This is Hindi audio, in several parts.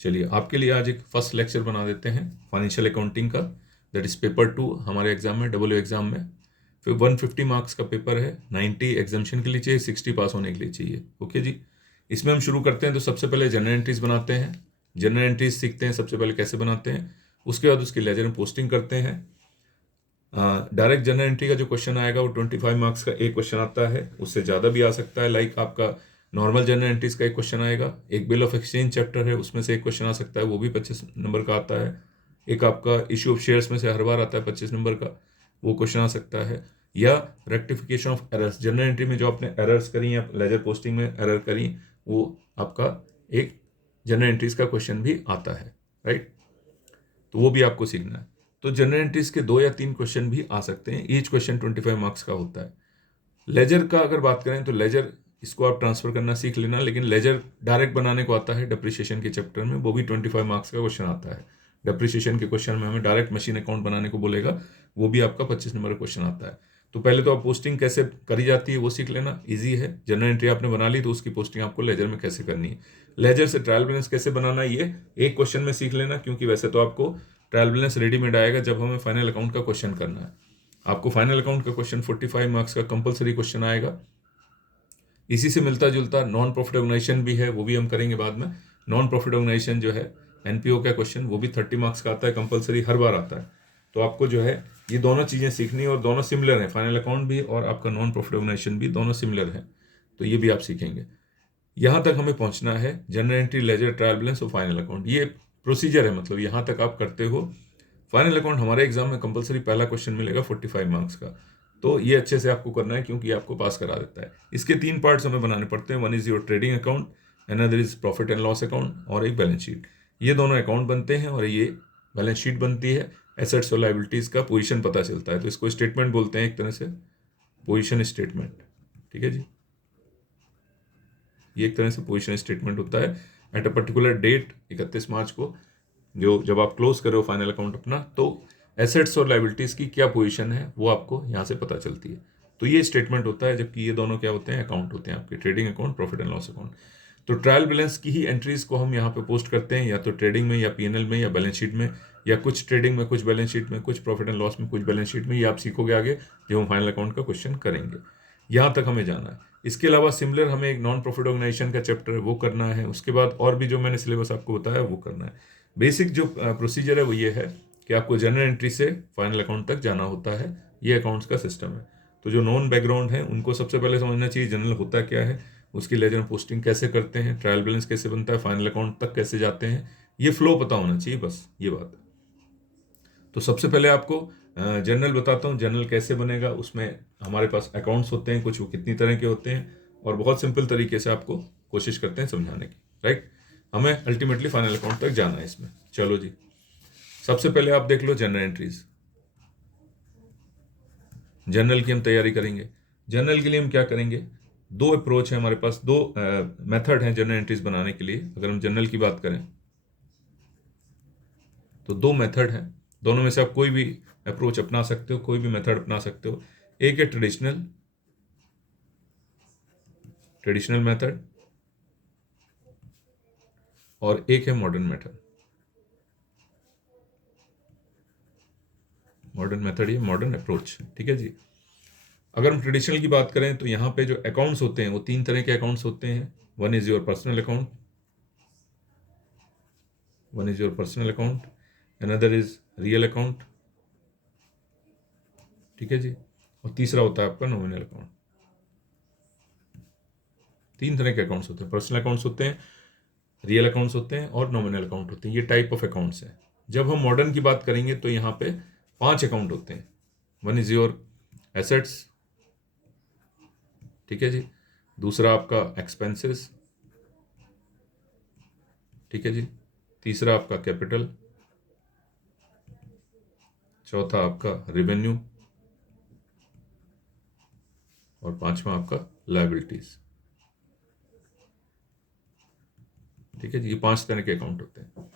चलिए आपके लिए आज एक फर्स्ट लेक्चर बना देते हैं फाइनेंशियल अकाउंटिंग का, दैट इज पेपर 2 हमारे एग्जाम में, डब्ल्यू एग्जाम में। फिर 150 मार्क्स का पेपर है, 90 एग्जामिशन के लिए चाहिए, 60 पास होने के लिए चाहिए। ओके जी, इसमें हम शुरू करते हैं। तो सबसे पहले जनरल एंट्रीज बनाते हैं, जनरल एंट्रीज सीखते हैं सबसे पहले कैसे बनाते हैं। उसके बाद उसकी लेजर में पोस्टिंग करते हैं। डायरेक्ट जनरल एंट्री का जो क्वेश्चन आएगा वो 25 मार्क्स का एक क्वेश्चन आता है, उससे ज़्यादा भी आ सकता है। लाइक आपका नॉर्मल जनरल एंट्रीज का एक क्वेश्चन आएगा, एक बिल ऑफ एक्सचेंज चैप्टर है उसमें से एक क्वेश्चन आ सकता है, वो भी 25 नंबर का आता है। एक आपका इश्यू ऑफ शेयर्स में से हर बार आता है 25 नंबर का, वो क्वेश्चन आ सकता है। या rectification of errors, general entry में जो आपने एरर्स करी या लेजर पोस्टिंग में एरर करी, वो आपका एक जनरल एंट्रीज का क्वेश्चन भी आता है, राइट। तो वो भी आपको सीखना है। तो जनरल एंट्रीज के 2 या 3 क्वेश्चन भी आ सकते हैं, ईच क्वेश्चन 25 मार्क्स का होता है। लेजर का अगर बात करें तो लेजर इसको आप ट्रांसफर करना सीख लेना, लेकिन लेजर डायरेक्ट बनाने को आता है डेप्रिसिएशन के चैप्टर में, वो भी 25 मार्क्स का क्वेश्चन आता है। डेप्रिसिएशन के क्वेश्चन में हमें डायरेक्ट मशीन अकाउंट बनाने को बोलेगा, वो भी आपका 25 नंबर का क्वेश्चन आता है। तो पहले तो आप पोस्टिंग कैसे करी जाती है वो सीख लेना, इजी है। जनरल एंट्री आपने बना ली तो उसकी पोस्टिंग आपको लेजर में कैसे करनी है, लेजर से ट्रायल बैलेंस कैसे बनाना है, ये एक क्वेश्चन में सीख लेना। क्योंकि वैसे तो आपको ट्रायल बैलेंस रेडीमेड आएगा जब हमें फाइनल अकाउंट का क्वेश्चन करना है। आपको फाइनल अकाउंट का क्वेश्चन 45 मार्क्स का कंपलसरी क्वेश्चन आएगा। इसी से मिलता जुलता नॉन प्रॉफिट ऑर्गेनाइजेशन भी है, वो भी हम करेंगे बाद में। नॉन प्रॉफिट ऑर्गेनाइजेशन जो है एनपीओ का क्वेश्चन, वो भी 30 मार्क्स का आता है, कंपलसरी हर बार आता है। तो आपको जो है ये दोनों चीज़ें सीखनी है, और दोनों सिमिलर हैं, फाइनल अकाउंट भी और आपका नॉन प्रॉफिट ऑर्गेनाइजेशन भी, दोनों सिमिलर हैं। तो ये भी आप सीखेंगे। यहाँ तक हमें पहुँचना है, general entry, ledger, trial balance और फाइनल अकाउंट, ये प्रोसीजर है। मतलब यहाँ तक आप करते हो। फाइनल अकाउंट हमारे एग्जाम में कंपलसरी पहला क्वेश्चन मिलेगा 45 मार्क्स का। तो ये अच्छे से आपको करना है क्योंकि आपको पास करा देता है। इसके 3 पार्ट्स हमें बनाने पड़ते हैं, one is your trading account, another is profit and loss account, और एक बैलेंस शीट। ये दोनों अकाउंट बनते हैं और ये बैलेंस शीट बनती है। एसेट्स और लाइबिलिटीज का पोजीशन पता चलता है, तो इसको स्टेटमेंट बोलते हैं एक तरह से, पोजीशन स्टेटमेंट। ठीक है जी, ये एक तरह से पोजीशन स्टेटमेंट होता है एट अ पर्टिकुलर डेट 31 मार्च को, जो जब आप क्लोज करो फाइनल अकाउंट अपना, तो एसेट्स और लाइबिलिटीज की क्या पोजीशन है वो आपको यहाँ से पता चलती है। तो ये स्टेटमेंट होता है, जबकि ये दोनों क्या होते हैं, अकाउंट होते हैं आपके, trading account, profit and loss account. तो ट्रायल बैलेंस की ही एंट्रीज को हम यहाँ पे पोस्ट करते हैं, या तो ट्रेडिंग में, या पीएनएल में, या बैलेंस शीट में, या कुछ ट्रेडिंग में, कुछ बैलेंस शीट में, कुछ प्रॉफिट एंड लॉस में, कुछ बैलेंस शीट में। ये आप सीखोगे आगे जो हम फाइनल अकाउंट का क्वेश्चन करेंगे। यहाँ तक हमें जाना है। इसके अलावा सिमिलर हमें एक नॉन प्रॉफिट ऑर्गेनाइजेशन का चैप्टर है, वो करना है। उसके बाद और भी जो मैंने सिलेबस आपको बताया वो करना है। बेसिक जो प्रोसीजर है वो ये है कि आपको जनरल एंट्री से फाइनल अकाउंट तक जाना होता है। ये अकाउंट्स का सिस्टम है। तो जो नॉन बैकग्राउंड है उनको सबसे पहले समझना चाहिए जनरल होता क्या है, उसकी लेजर पोस्टिंग कैसे करते हैं, ट्रायल बैलेंस कैसे बनता है, फाइनल अकाउंट तक कैसे जाते हैं, ये फ्लो पता होना चाहिए, बस ये बात है। तो सबसे पहले आपको जनरल बताता हूँ, जनरल कैसे बनेगा। उसमें हमारे पास अकाउंट्स होते हैं कुछ, वो कितनी तरह के होते हैं, और बहुत सिंपल तरीके से आपको कोशिश करते हैं समझाने की, राइट। हमें अल्टीमेटली फाइनल अकाउंट तक जाना है इसमें। चलो जी, सबसे पहले आप देख लो जनरल एंट्रीज। जनरल की हम तैयारी करेंगे। जनरल के लिए हम क्या करेंगे, 2 अप्रोच है हमारे पास, 2 मेथड हैं जनरल एंट्रीज बनाने के लिए। अगर हम जनरल की बात करें तो 2 मेथड हैं, दोनों में से आप कोई भी अप्रोच अपना सकते हो, कोई भी मेथड अपना सकते हो। एक है ट्रेडिशनल मेथड, और एक है मॉडर्न मेथड। मॉडर्न मेथड या मॉडर्न अप्रोच, ठीक है जी। अगर हम ट्रेडिशनल की बात करें तो यहाँ पे जो अकाउंट्स होते हैं वो 3 तरह के अकाउंट्स होते हैं। One is your personal account, another is real account, ठीक है जी, और तीसरा होता है आपका नॉमिनल अकाउंट। 3 तरह के अकाउंट्स होते हैं, पर्सनल अकाउंट्स होते हैं, रियल अकाउंट्स होते हैं, और नॉमिनल अकाउंट होते हैं। ये टाइप ऑफ अकाउंट्स हैं। जब हम मॉडर्न की बात करेंगे तो यहाँ पे 5 अकाउंट होते हैं। वन इज योर एसेट्स, ठीक है जी, दूसरा आपका एक्सपेंसेस, ठीक है जी, तीसरा आपका कैपिटल, चौथा आपका रेवेन्यू, और पांचवा आपका लायबिलिटीज, ठीक है जी। ये 5 तरह के अकाउंट होते हैं।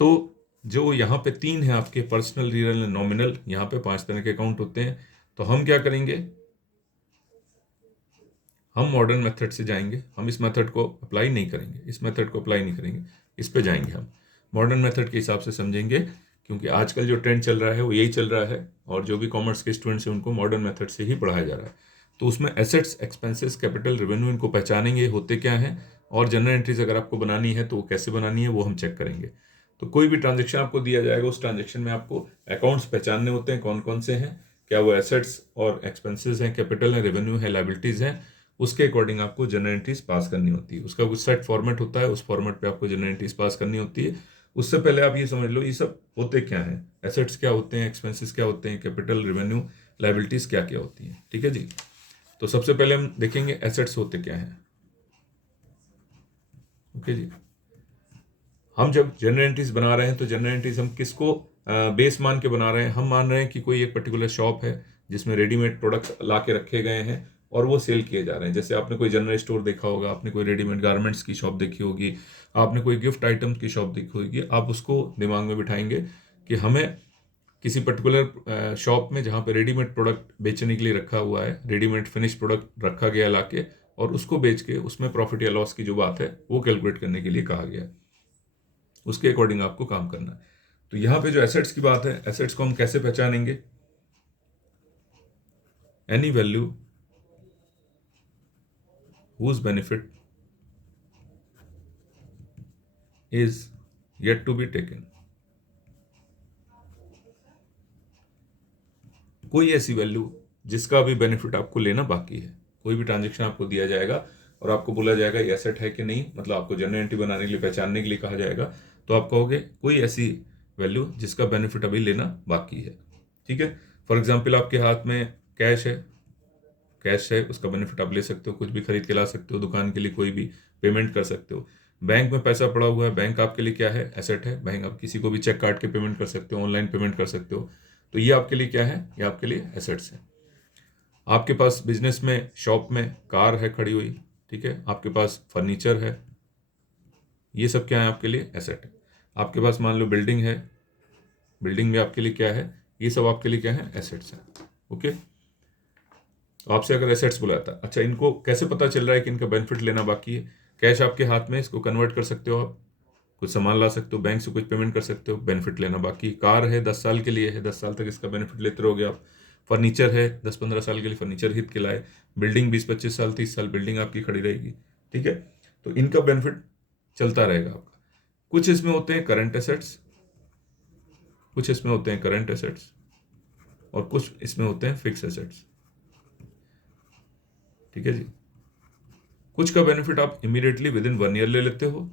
तो जो यहाँ पे 3 है आपके, पर्सनल, रियल, नॉमिनल, यहाँ पे 5 तरह के अकाउंट होते हैं। तो हम क्या करेंगे, हम मॉडर्न मेथड से जाएंगे, हम इस मेथड को अप्लाई नहीं करेंगे, इस मेथड को अप्लाई नहीं करेंगे, इस पे जाएंगे। हम मॉडर्न मेथड के हिसाब से समझेंगे, क्योंकि आजकल जो ट्रेंड चल रहा है वो यही चल रहा है, और जो भी कॉमर्स के स्टूडेंट्स हैं उनको मॉडर्न मेथड से ही पढ़ाया जा रहा है। तो उसमें एसेट्स, एक्सपेंसेस, कैपिटल, रेवेन्यू, इनको पहचानेंगे होते क्या हैं, और जनरल एंट्रीज अगर आपको बनानी है तो वो कैसे बनानी है वो हम चेक करेंगे। तो कोई भी ट्रांजेक्शन आपको दिया जाएगा, उस ट्रांजेक्शन में आपको अकाउंट्स पहचानने होते हैं कौन कौन से हैं, क्या वो एसेट्स और एक्सपेंसेस हैं, कैपिटल है, रेवेन्यू है, लाइबिलिटीज हैं, उसके अकॉर्डिंग आपको जनरल एंट्रीज पास करनी होती है। उसका कुछ सेट फॉर्मेट होता है, उस फॉर्मेट पे आपको जनरल एंट्रीज पास करनी होती है। उससे पहले आप ये समझ लो ये सब होते क्या हैं, एसेट्स क्या होते हैं, एक्सपेंसेस क्या होते हैं, कैपिटल, रेवेन्यू, लाइबिलिटीज क्या क्या होती हैं। ठीक है जी। तो सबसे पहले हम देखेंगे एसेट्स होते क्या हैं। ओके जी। हम जब जनरल एंट्रीज बना रहे हैं तो जनरल एंट्रीज हम किसको बेस मान के बना रहे हैं? हम मान रहे हैं कि कोई एक पर्टिकुलर शॉप है जिसमें रेडीमेड प्रोडक्ट्स ला के रखे गए हैं और वो सेल किए जा रहे हैं। जैसे आपने कोई जनरल स्टोर देखा होगा, आपने कोई रेडीमेड गारमेंट्स की शॉप देखी होगी, आपने कोई गिफ्ट आइटम्स की शॉप देखी होगी। आप उसको दिमाग में बिठाएंगे कि हमें किसी पर्टिकुलर शॉप में जहाँ पे रेडीमेड प्रोडक्ट बेचने के लिए रखा हुआ है, रेडीमेड फिनिश प्रोडक्ट रखा गया लाके, और उसको बेच के उसमें प्रॉफिट या लॉस की जो बात है वो कैलकुलेट करने के लिए कहा गया है। उसके अकॉर्डिंग आपको काम करना है। तो यहाँ पे जो एसेट्स की बात है, एसेट्स को हम कैसे पहचानेंगे? Any value whose benefit is yet to be taken. कोई ऐसी वैल्यू जिसका भी बेनिफिट आपको लेना बाकी है। कोई भी ट्रांजेक्शन आपको दिया जाएगा और आपको बोला जाएगा ये एसेट है कि नहीं, मतलब आपको जनरल एंट्री बनाने के लिए, पहचानने के लिए कहा जाएगा, तो आप कहोगे कोई ऐसी वैल्यू जिसका बेनिफिट अभी लेना बाकी है। ठीक है। फॉर एग्जाम्पल आपके हाथ में कैश है, कैश है, उसका बेनिफिट आप ले सकते हो, कुछ भी खरीद के ला सकते हो, दुकान के लिए कोई भी पेमेंट कर सकते हो। बैंक में पैसा पड़ा हुआ है, बैंक आपके लिए क्या है? एसेट है। बैंक आप किसी को भी चेक काट के पेमेंट कर सकते हो, ऑनलाइन पेमेंट कर सकते हो। तो ये आपके लिए क्या है? ये आपके लिए एसेट्स है। आपके पास बिजनेस में, शॉप में कार है खड़ी हुई, ठीक है, आपके पास फर्नीचर है, ये सब क्या है? आपके लिए एसेट है। आपके पास मान लो बिल्डिंग है, बिल्डिंग में आपके लिए क्या है? ये सब आपके लिए क्या है? एसेट्स है। ओके। तो आपसे अगर एसेट्स बुलाता, अच्छा इनको कैसे पता चल रहा है कि इनका बेनिफिट लेना बाकी है? कैश आपके हाथ में, इसको कन्वर्ट कर सकते हो, आप कुछ सामान ला सकते हो, बैंक से कुछ पेमेंट कर सकते हो, बेनिफिट लेना बाकी। कार है, 10 साल के लिए है, 10 साल तक इसका बेनिफिट लेते रहोगे आप। फर्नीचर है, 10-15 साल के लिए फर्नीचर खरीद के लाए। बिल्डिंग 20-25 साल, 30 साल बिल्डिंग आपकी खड़ी रहेगी। ठीक है। तो इनका बेनिफिट चलता रहेगा आपका। कुछ इसमें होते हैं करंट एसेट्स, कुछ इसमें होते हैं करंट एसेट्स, और कुछ इसमें होते हैं फिक्स एसेट्स। ठीक है जी। कुछ का बेनिफिट आप इमीडिएटली विद इन 1 ईयर ले लेते हो,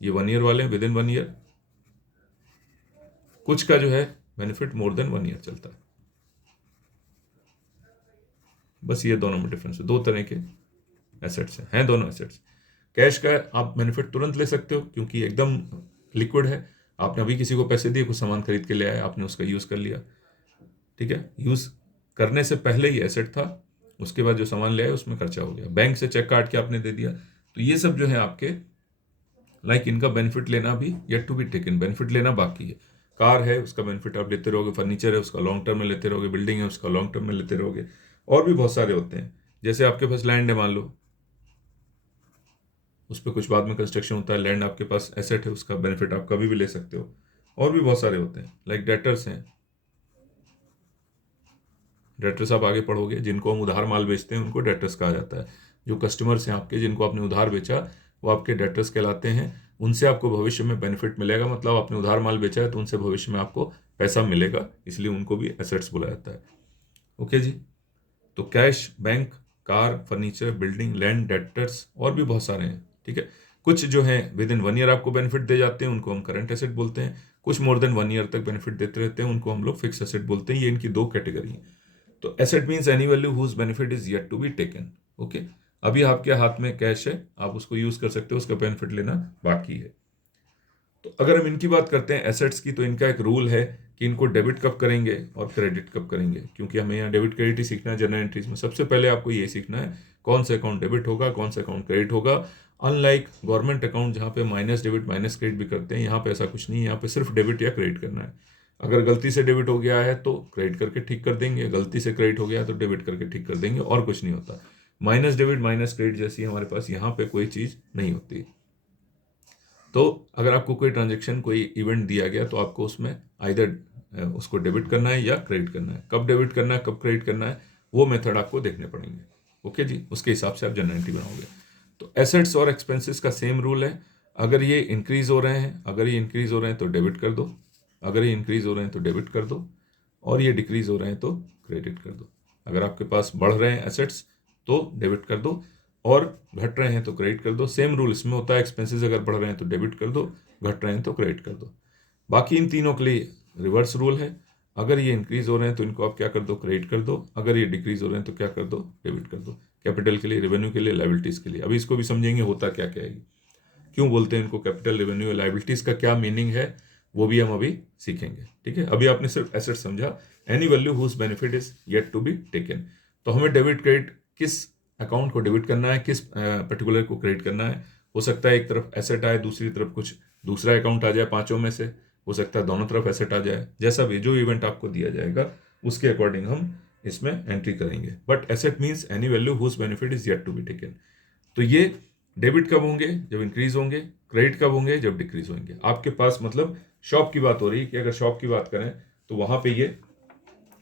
ये 1 ईयर वाले हैं, विद इन 1 ईयर। कुछ का जो है बेनिफिट मोर देन 1 ईयर चलता है। बस ये दोनों में डिफरेंस है। दो तरह के एसेट्स हैं दोनों एसेट्स। कैश का आप बेनिफिट तुरंत ले सकते हो क्योंकि एकदम लिक्विड है। आपने अभी किसी को पैसे दिए, कुछ सामान खरीद के ले आए, आपने उसका यूज कर लिया। ठीक है। यूज करने से पहले ही एसेट था, उसके बाद जो सामान ले आए उसमें खर्चा हो गया। बैंक से चेक काट के आपने दे दिया। तो ये सब जो है आपके इनका बेनिफिट लेना भी yet to be taken, benefit लेना बाकी है। कार है, उसका बेनिफिट आप लेते रहोगे। फर्नीचर है, उसका लॉन्ग टर्म में लेते रहोगे। बिल्डिंग है, उसका लॉन्ग टर्म में लेते रहोगे। और भी बहुत सारे होते हैं। जैसे आपके पास लैंड है मान लो, उस पर कुछ बाद में कंस्ट्रक्शन होता है, लैंड आपके पास एसेट है, उसका बेनिफिट आप कभी भी ले सकते हो। और भी बहुत सारे होते हैं। लाइक डेटर्स हैं, डेटर्स आप आगे पढ़ोगे, जिनको हम उधार माल बेचते हैं उनको डेटर्स कहा जाता है। जो कस्टमर्स हैं आपके, जिनको आपने उधार बेचा, वो आपके डेटर्स कहलाते हैं। उनसे आपको भविष्य में बेनिफिट मिलेगा, मतलब आपने उधार माल बेचा है तो उनसे भविष्य में आपको पैसा मिलेगा, इसलिए उनको भी एसेट्स बोला जाता है। ओके जी। तो cash, bank, car, furniture, building, land, debtors, और भी बहुत सारे हैं। ठीक है। कुछ जो है विद इन 1 ईयर आपको बेनिफिट दे जाते हैं, उनको हम करंट एसेट बोलते हैं। कुछ मोर देन 1 ईयर तक बेनिफिट देते रहते हैं, उनको हम लोग फिक्स एसेट बोलते हैं। ये इनकी दो कैटेगरी है। तो asset means any value whose benefit is yet to be taken. Okay. अभी आपके हाथ में कैश है, आप उसको यूज कर सकते हो, उसका बेनिफिट लेना बाकी है। तो अगर हम इनकी बात करते हैं एसेट्स की, तो इनका एक रूल है कि इनको डेबिट कब करेंगे और क्रेडिट कब करेंगे, क्योंकि हमें यहाँ डेबिट क्रेडिट ही सीखना है जनरल एंट्रीज में। सबसे पहले आपको ये सीखना है कौन सा अकाउंट डेबिट होगा, कौन सा अकाउंट क्रेडिट होगा। अनलाइक गवर्नमेंट अकाउंट जहाँ पे माइनस डेबिट माइनस क्रेडिट भी करते हैं, यहाँ पे ऐसा कुछ नहीं है। यहाँ पे सिर्फ डेबिट या क्रेडिट करना है। अगर गलती से डेबिट हो गया है तो क्रेडिट करके ठीक कर देंगे, गलती से क्रेडिट हो गया है तो डेबिट करके ठीक कर देंगे, और कुछ नहीं होता। माइनस डेबिट माइनस क्रेडिट जैसी हमारे पास यहाँ पे कोई चीज़ नहीं होती। तो अगर आपको कोई ट्रांजेक्शन कोई इवेंट दिया गया तो आपको उसमें आइदर उसको डेबिट करना है या क्रेडिट करना है। कब डेबिट करना है कब क्रेडिट करना है वो मेथड आपको देखने पड़ेंगे। ओके जी, उसके हिसाब से आप जनरल एंट्री बनाओगे। तो एसेट्स और एक्सपेंसेस का सेम रूल है। अगर ये इंक्रीज हो रहे हैं, अगर ये इंक्रीज हो रहे हैं तो डेबिट कर दो, अगर ये इंक्रीज हो रहे हैं तो डेबिट कर दो, और ये डिक्रीज हो रहे हैं तो क्रेडिट कर दो। अगर आपके पास बढ़ रहे हैं एसेट्स तो डेबिट कर दो, और घट रहे हैं तो क्रेडिट कर दो। सेम रूल इसमें होता है, एक्सपेंसेस अगर बढ़ रहे हैं तो डेबिट कर दो, घट रहे हैं तो क्रेडिट कर दो। बाकी इन तीनों के लिए रिवर्स रूल है। अगर ये इंक्रीज हो रहे हैं तो इनको आप क्या कर दो, क्रेडिट कर दो। अगर ये डिक्रीज हो रहे हैं तो क्या कर दो, डेबिट कर दो। कैपिटल के लिए, रेवेन्यू के लिए, लाइबिलिटीज के लिए। अभी इसको भी समझेंगे होता क्या क्या है, क्यों बोलते हैं इनको कैपिटल, रेवेन्यू, लाइबिलिटीज का क्या मीनिंग है, वो भी हम अभी सीखेंगे। ठीक है, अभी आपने सिर्फ एसेट समझा। Any value whose benefit is yet to be taken. तो हमें डेबिट क्रेडिट किस अकाउंट को डेबिट करना है, किस पर्टिकुलर को क्रेडिट करना है। हो सकता है एक तरफ एसेट आए, दूसरी तरफ कुछ दूसरा अकाउंट आ जाए, पांचों में से हो सकता है दोनों तरफ एसेट आ जाए। जैसा भी जो इवेंट आपको दिया जाएगा उसके अकॉर्डिंग हम इसमें एंट्री करेंगे। But asset means any value whose benefit is yet to be taken. तो ये डेबिट कब होंगे, जब इंक्रीज होंगे। क्रेडिट कब होंगे, जब डिक्रीज होंगे। आपके पास मतलब शॉप की बात हो रही है कि अगर शॉप की बात करें तो वहां पे ये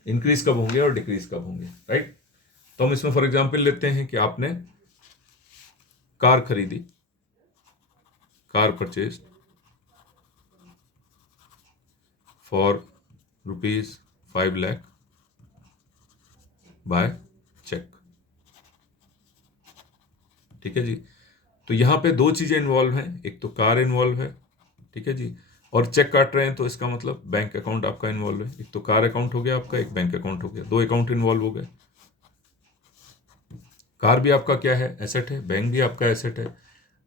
इंक्रीज कब होंगे और डिक्रीज कब होंगे, राइट। तो हम इसमें फॉर एग्जांपल लेते हैं कि आपने कार खरीदी, car purchase for ₹5 lakh by cheque. ठीक है जी। तो यहाँ पे दो चीजें इन्वॉल्व हैं, एक तो कार इन्वॉल्व है, ठीक है जी, और चेक काट रहे हैं तो इसका मतलब बैंक अकाउंट आपका इन्वॉल्व है। एक तो कार अकाउंट हो गया आपका, एक बैंक अकाउंट हो गया, दो अकाउंट इन्वॉल्व हो गए। कार भी आपका क्या है, एसेट है, बैंक भी आपका एसेट है।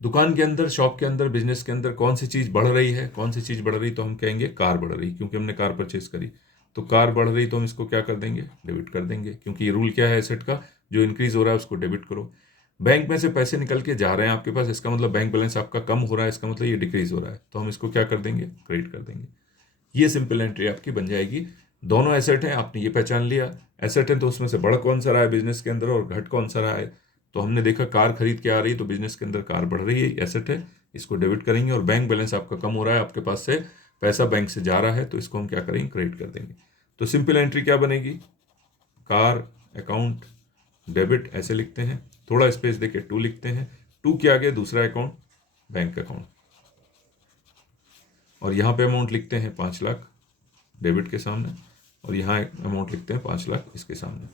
दुकान के अंदर, शॉप के अंदर, बिजनेस के अंदर कौन सी चीज बढ़ रही है, कौन सी चीज बढ़ रही, तो हम कहेंगे कार बढ़ रही, क्योंकि हमने कार परचेज करी। तो कार बढ़ रही तो हम इसको क्या कर देंगे, डेबिट कर देंगे, क्योंकि ये रूल क्या है एसेट का, जो इंक्रीज हो रहा है उसको डेबिट करो। बैंक में से पैसे निकल के जा रहे हैं आपके पास, इसका मतलब बैंक बैलेंस आपका कम हो रहा है, इसका मतलब ये डिक्रीज हो रहा है, तो हम इसको क्या कर देंगे, क्रेडिट कर देंगे। ये सिंपल एंट्री आपकी बन जाएगी। दोनों एसेट हैं, आपने ये पहचान लिया। एसेट है तो उसमें से बढ़ कौन सा रहा है बिजनेस के अंदर, और घट कौन सा रहा है। तो हमने देखा कार खरीद के आ रही, तो बिजनेस के अंदर कार बढ़ रही है, एसेट है, इसको डेबिट करेंगे। और बैंक बैलेंस आपका कम हो रहा है, आपके पास से पैसा बैंक से जा रहा है, तो इसको हम क्या करेंगे, क्रेडिट कर देंगे। तो सिंपल एंट्री क्या बनेगी, कार अकाउंट डेबिट ऐसे लिखते हैं, थोड़ा स्पेस देके टू लिखते हैं, टू के आगे दूसरा अकाउंट बैंक अकाउंट, और यहाँ पे अमाउंट लिखते हैं 5 लाख डेबिट के सामने, और यहाँ अमाउंट लिखते हैं 5 लाख इसके सामने।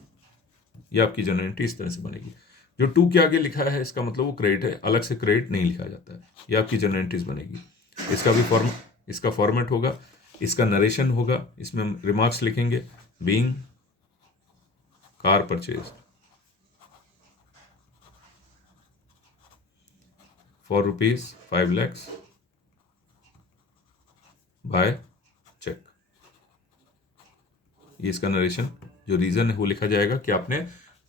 ये आपकी जनरल एंट्री इस तरह से बनेगी। जो टू के आगे लिखा है इसका मतलब वो क्रेडिट है, अलग से क्रेडिट नहीं लिखा जाता है। ये आपकी जनरल एंट्रीज बनेगी। इसका भी इसका फॉर्मेट होगा, इसका नरेशन होगा, इसमें हम रिमार्क्स लिखेंगे। Being car purchase for ₹5 lakh by cheque. ये इसका नरेशन, जो रीजन है वो लिखा जाएगा कि आपने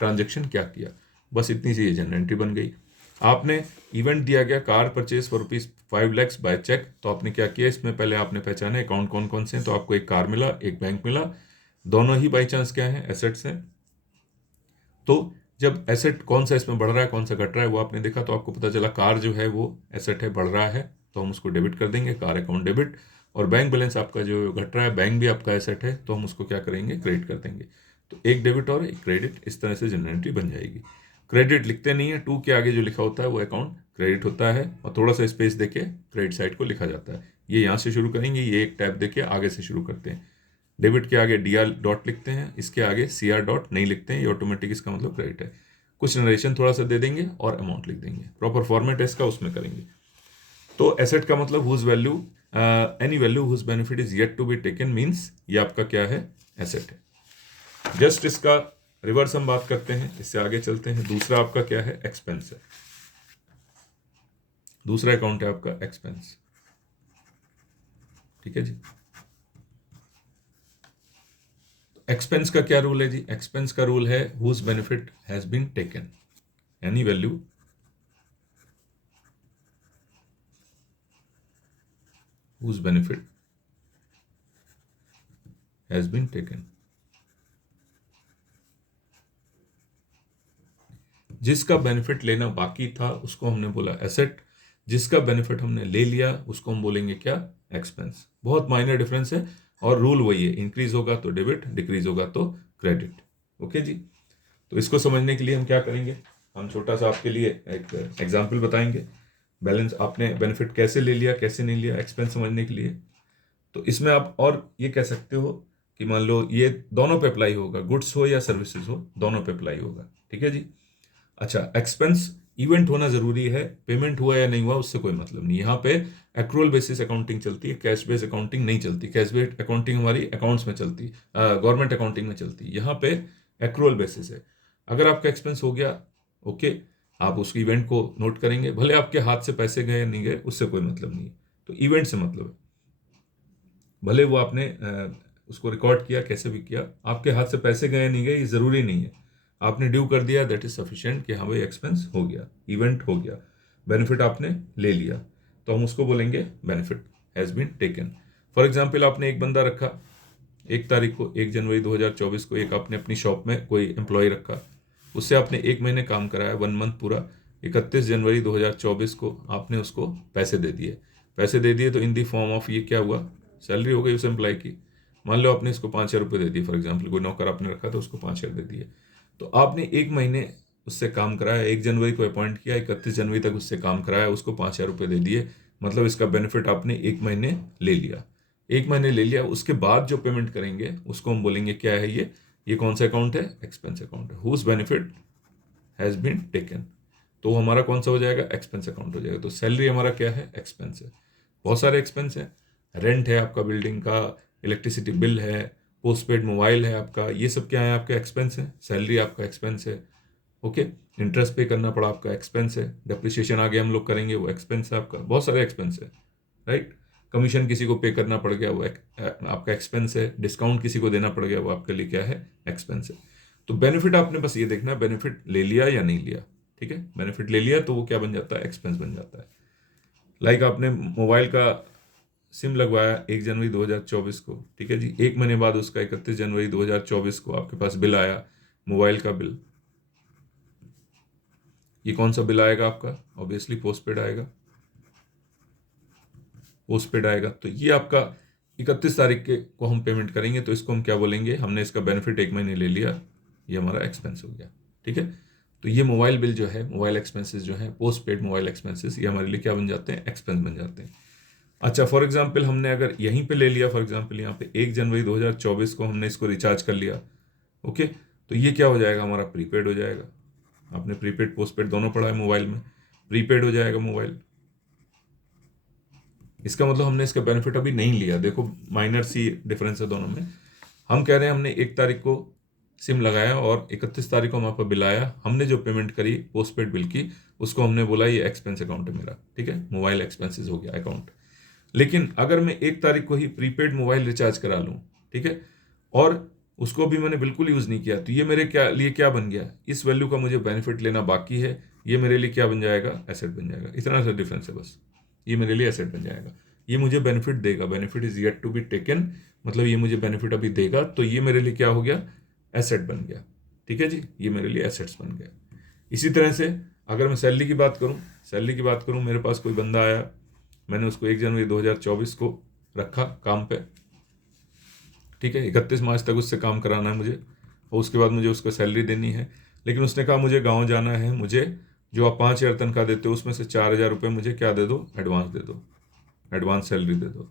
ट्रांजेक्शन क्या किया। बस इतनी सी ये जनरल एंट्री बन गई। आपने इवेंट दिया गया car purchase for ₹5 lakh by cheque, तो आपने क्या किया, इसमें पहले आपने पहचाने अकाउंट कौन कौन से हैं। तो आपको एक कार मिला, एक बैंक मिला, दोनों ही बाई चांस क्या है, एसेट्स हैं। तो जब एसेट कौन सा इसमें बढ़ रहा है कौन सा घट रहा है वो आपने देखा, तो आपको पता चला कार जो है वो एसेट है, बढ़ रहा है, तो हम उसको डेबिट कर देंगे, कार अकाउंट डेबिट। और बैंक बैलेंस आपका जो घट रहा है, बैंक भी आपका एसेट है, तो हम उसको क्या करेंगे, क्रेडिट कर देंगे। तो एक डेबिट और एक क्रेडिट, इस तरह से जनरल एंट्री बन जाएगी। क्रेडिट लिखते नहीं है, टू के आगे जो लिखा होता है वो अकाउंट क्रेडिट होता है, और थोड़ा सा स्पेस देके क्रेडिट साइड को लिखा जाता है। ये यहाँ से शुरू करेंगे, ये एक टैब देके आगे से शुरू करते हैं। डेबिट के आगे डी आर डॉट लिखते हैं, इसके आगे सी आर डॉट नहीं लिखते हैं, ये ऑटोमेटिक इसका मतलब क्रेडिट है। कुछ नरेशन थोड़ा सा दे देंगे और अमाउंट लिख देंगे, प्रॉपर फॉर्मेट है इसका, उसमें करेंगे। तो एसेट का मतलब whose value, any value whose benefit is yet to be taken means ये आपका क्या है, एसेट है। जस्ट इसका रिवर्स हम बात करते हैं, इससे आगे चलते हैं। दूसरा आपका क्या है, एक्सपेंस है। दूसरा अकाउंट है आपका एक्सपेंस, ठीक है जी। एक्सपेंस का क्या रूल है जी, एक्सपेंस का रूल है whose benefit has been taken, any value whose benefit has been taken। जिसका बेनिफिट लेना बाकी था उसको हमने बोला एसेट, जिसका बेनिफिट हमने ले लिया उसको हम बोलेंगे क्या, एक्सपेंस। बहुत माइनर डिफरेंस है और रूल वही है, इंक्रीज होगा तो डेबिट, डिक्रीज होगा तो क्रेडिट। ओके जी। तो इसको समझने के लिए हम क्या करेंगे, हम छोटा सा आपके लिए एक एग्जाम्पल बताएंगे। बैलेंस आपने बेनिफिट कैसे ले लिया कैसे नहीं लिया, एक्सपेंस समझने के लिए। तो इसमें आप और ये कह सकते हो कि मान लो ये दोनों पे अप्लाई होगा, गुड्स हो या सर्विसेज हो, दोनों पे अप्लाई होगा। ठीक है जी। अच्छा, एक्सपेंस इवेंट होना जरूरी है, पेमेंट हुआ या नहीं हुआ उससे कोई मतलब नहीं। यहाँ पे एक्रूअल बेसिस अकाउंटिंग चलती है, कैश बेस अकाउंटिंग नहीं चलती। कैश बेस अकाउंटिंग हमारी अकाउंट्स में चलती, गवर्नमेंट अकाउंटिंग में चलती। यहाँ पे एक्रूअल बेसिस है। अगर आपका एक्सपेंस हो गया, ओके, आप उसके इवेंट को नोट करेंगे, भले आपके हाथ से पैसे गए या नहीं गए उससे कोई मतलब नहीं है। तो इवेंट से मतलब है, भले वो आपने उसको रिकॉर्ड किया कैसे भी किया, आपके हाथ से पैसे गए नहीं गए ये जरूरी नहीं है। आपने ड्यू कर दिया, दैट इज सफिशिएंट कि हाँ भाई एक्सपेंस हो गया, इवेंट हो गया, बेनिफिट आपने ले लिया, तो हम उसको बोलेंगे benefit has been taken. For example, आपने एक बंदा रखा, 1 तारीख को, 1 जनवरी 2024 को, एक आपने अपनी शॉप में कोई एम्प्लॉय रखा, उससे आपने 1 महीने काम कराया, 1 मंथ पूरा। 31 जनवरी 2024 को आपने उसको पैसे दे दिए। पैसे दे दिए तो इन दी फॉर्म ऑफ ये क्या हुआ, सैलरी हो गई उस एम्प्लॉय की। मान लो आपने इसको 5,000 रुपये दे दिए, फॉर एग्जाम्पल कोई नौकर आपने रखा तो उसको 5,000 दे दिए। तो आपने 1 महीने उससे काम कराया, 1 जनवरी को अपॉइंट किया, 31 जनवरी तक उससे काम कराया, उसको 5,000 रुपये दे दिए। मतलब इसका बेनिफिट आपने 1 महीने ले लिया। 1 महीने ले लिया, उसके बाद जो पेमेंट करेंगे उसको हम बोलेंगे क्या है, ये कौन सा अकाउंट है, एक्सपेंस अकाउंट है। Whose benefit has been taken, तो हमारा कौन सा हो जाएगा, एक्सपेंस अकाउंट हो जाएगा। तो सैलरी हमारा क्या है, एक्सपेंस है। बहुत सारे एक्सपेंस है, रेंट है आपका बिल्डिंग का, इलेक्ट्रिसिटी बिल है, पोस्टपेड मोबाइल है आपका, ये सब क्या है, आपका एक्सपेंस है। सैलरी आपका एक्सपेंस है। ओके, इंटरेस्ट पे करना पड़ा आपका एक्सपेंस है। डेप्रिसिएशन आगे हम लोग करेंगे, वो एक्सपेंस है आपका। बहुत सारे एक्सपेंस है, राइट। कमीशन किसी को पे करना पड़ गया, वो आपका एक्सपेंस है। डिस्काउंट किसी को देना पड़ गया, वो आपके लिए क्या है, एक्सपेंस है। तो बेनिफिट आपने बस ये देखना, बेनिफिट ले लिया या नहीं लिया। ठीक है, बेनिफिट ले लिया तो वो क्या बन जाता है, एक्सपेंस बन जाता है। लाइक आपने मोबाइल का सिम लगवाया 1 जनवरी 2024 को, ठीक है जी। 1 महीने बाद उसका 31 जनवरी 2024 को आपके पास बिल आया, मोबाइल का बिल। ये कौन सा बिल आएगा आपका, ऑब्वियसली पोस्टपेड आएगा, पोस्टपेड आएगा। तो ये आपका 31 तारीख के को हम पेमेंट करेंगे, तो इसको हम क्या बोलेंगे, हमने इसका बेनिफिट 1 महीने ले लिया, ये हमारा एक्सपेंस हो गया। ठीक है, तो ये मोबाइल बिल जो है, मोबाइल एक्सपेंसेस जो है, पोस्टपेड मोबाइल एक्सपेंसेस, ये हमारे लिए क्या बन जाते हैं, एक्सपेंस बन जाते हैं। अच्छा, फॉर एग्जाम्पल हमने अगर यहीं पे ले लिया, फॉर एग्जाम्पल यहाँ पे 1 जनवरी 2024 को हमने इसको रिचार्ज कर लिया, ओके, तो ये क्या हो जाएगा, हमारा प्रीपेड हो जाएगा। आपने प्रीपेड पोस्टपेड दोनों पढ़ा है मोबाइल में, प्रीपेड हो जाएगा मोबाइल। इसका मतलब हमने इसका बेनिफिट अभी नहीं लिया। देखो माइनर सी डिफरेंस है दोनों में। हम कह रहे हैं हमने 1 तारीख को सिम लगाया और 31 तारीख को हमारे पास बिल आया, हमने जो पेमेंट करी पोस्टपेड बिल की, उसको हमने बोला ये एक्सपेंस अकाउंट है मेरा। ठीक है, मोबाइल एक्सपेंसेस हो गया अकाउंट। लेकिन अगर मैं 1 तारीख को ही प्रीपेड मोबाइल रिचार्ज करा लूँ, ठीक है, और उसको भी मैंने बिल्कुल यूज़ नहीं किया, तो ये मेरे क्या बन गया, इस वैल्यू का मुझे बेनिफिट लेना बाकी है, ये मेरे लिए क्या बन जाएगा, एसेट बन जाएगा। इतना सा डिफरेंस है बस, ये मेरे लिए एसेट बन जाएगा। ये मुझे बेनिफिट देगा, benefit is yet to be taken, मतलब ये मुझे बेनिफिट अभी देगा, तो ये मेरे लिए क्या हो गया, एसेट बन गया। ठीक है जी, ये मेरे लिए एसेट्स बन गया। इसी तरह से अगर मैं सैलरी की बात करूं, मेरे पास कोई बंदा आया, मैंने उसको 1 जनवरी 2024 को रखा काम पे, ठीक है, 31 मार्च तक उससे काम कराना है मुझे, और उसके बाद मुझे उसको सैलरी देनी है। लेकिन उसने कहा मुझे गांव जाना है, मुझे जो आप 5,000 तनख्वाह देते हो उसमें से 4,000 रुपये मुझे क्या दे दो, एडवांस दे दो, एडवांस सैलरी दे दो।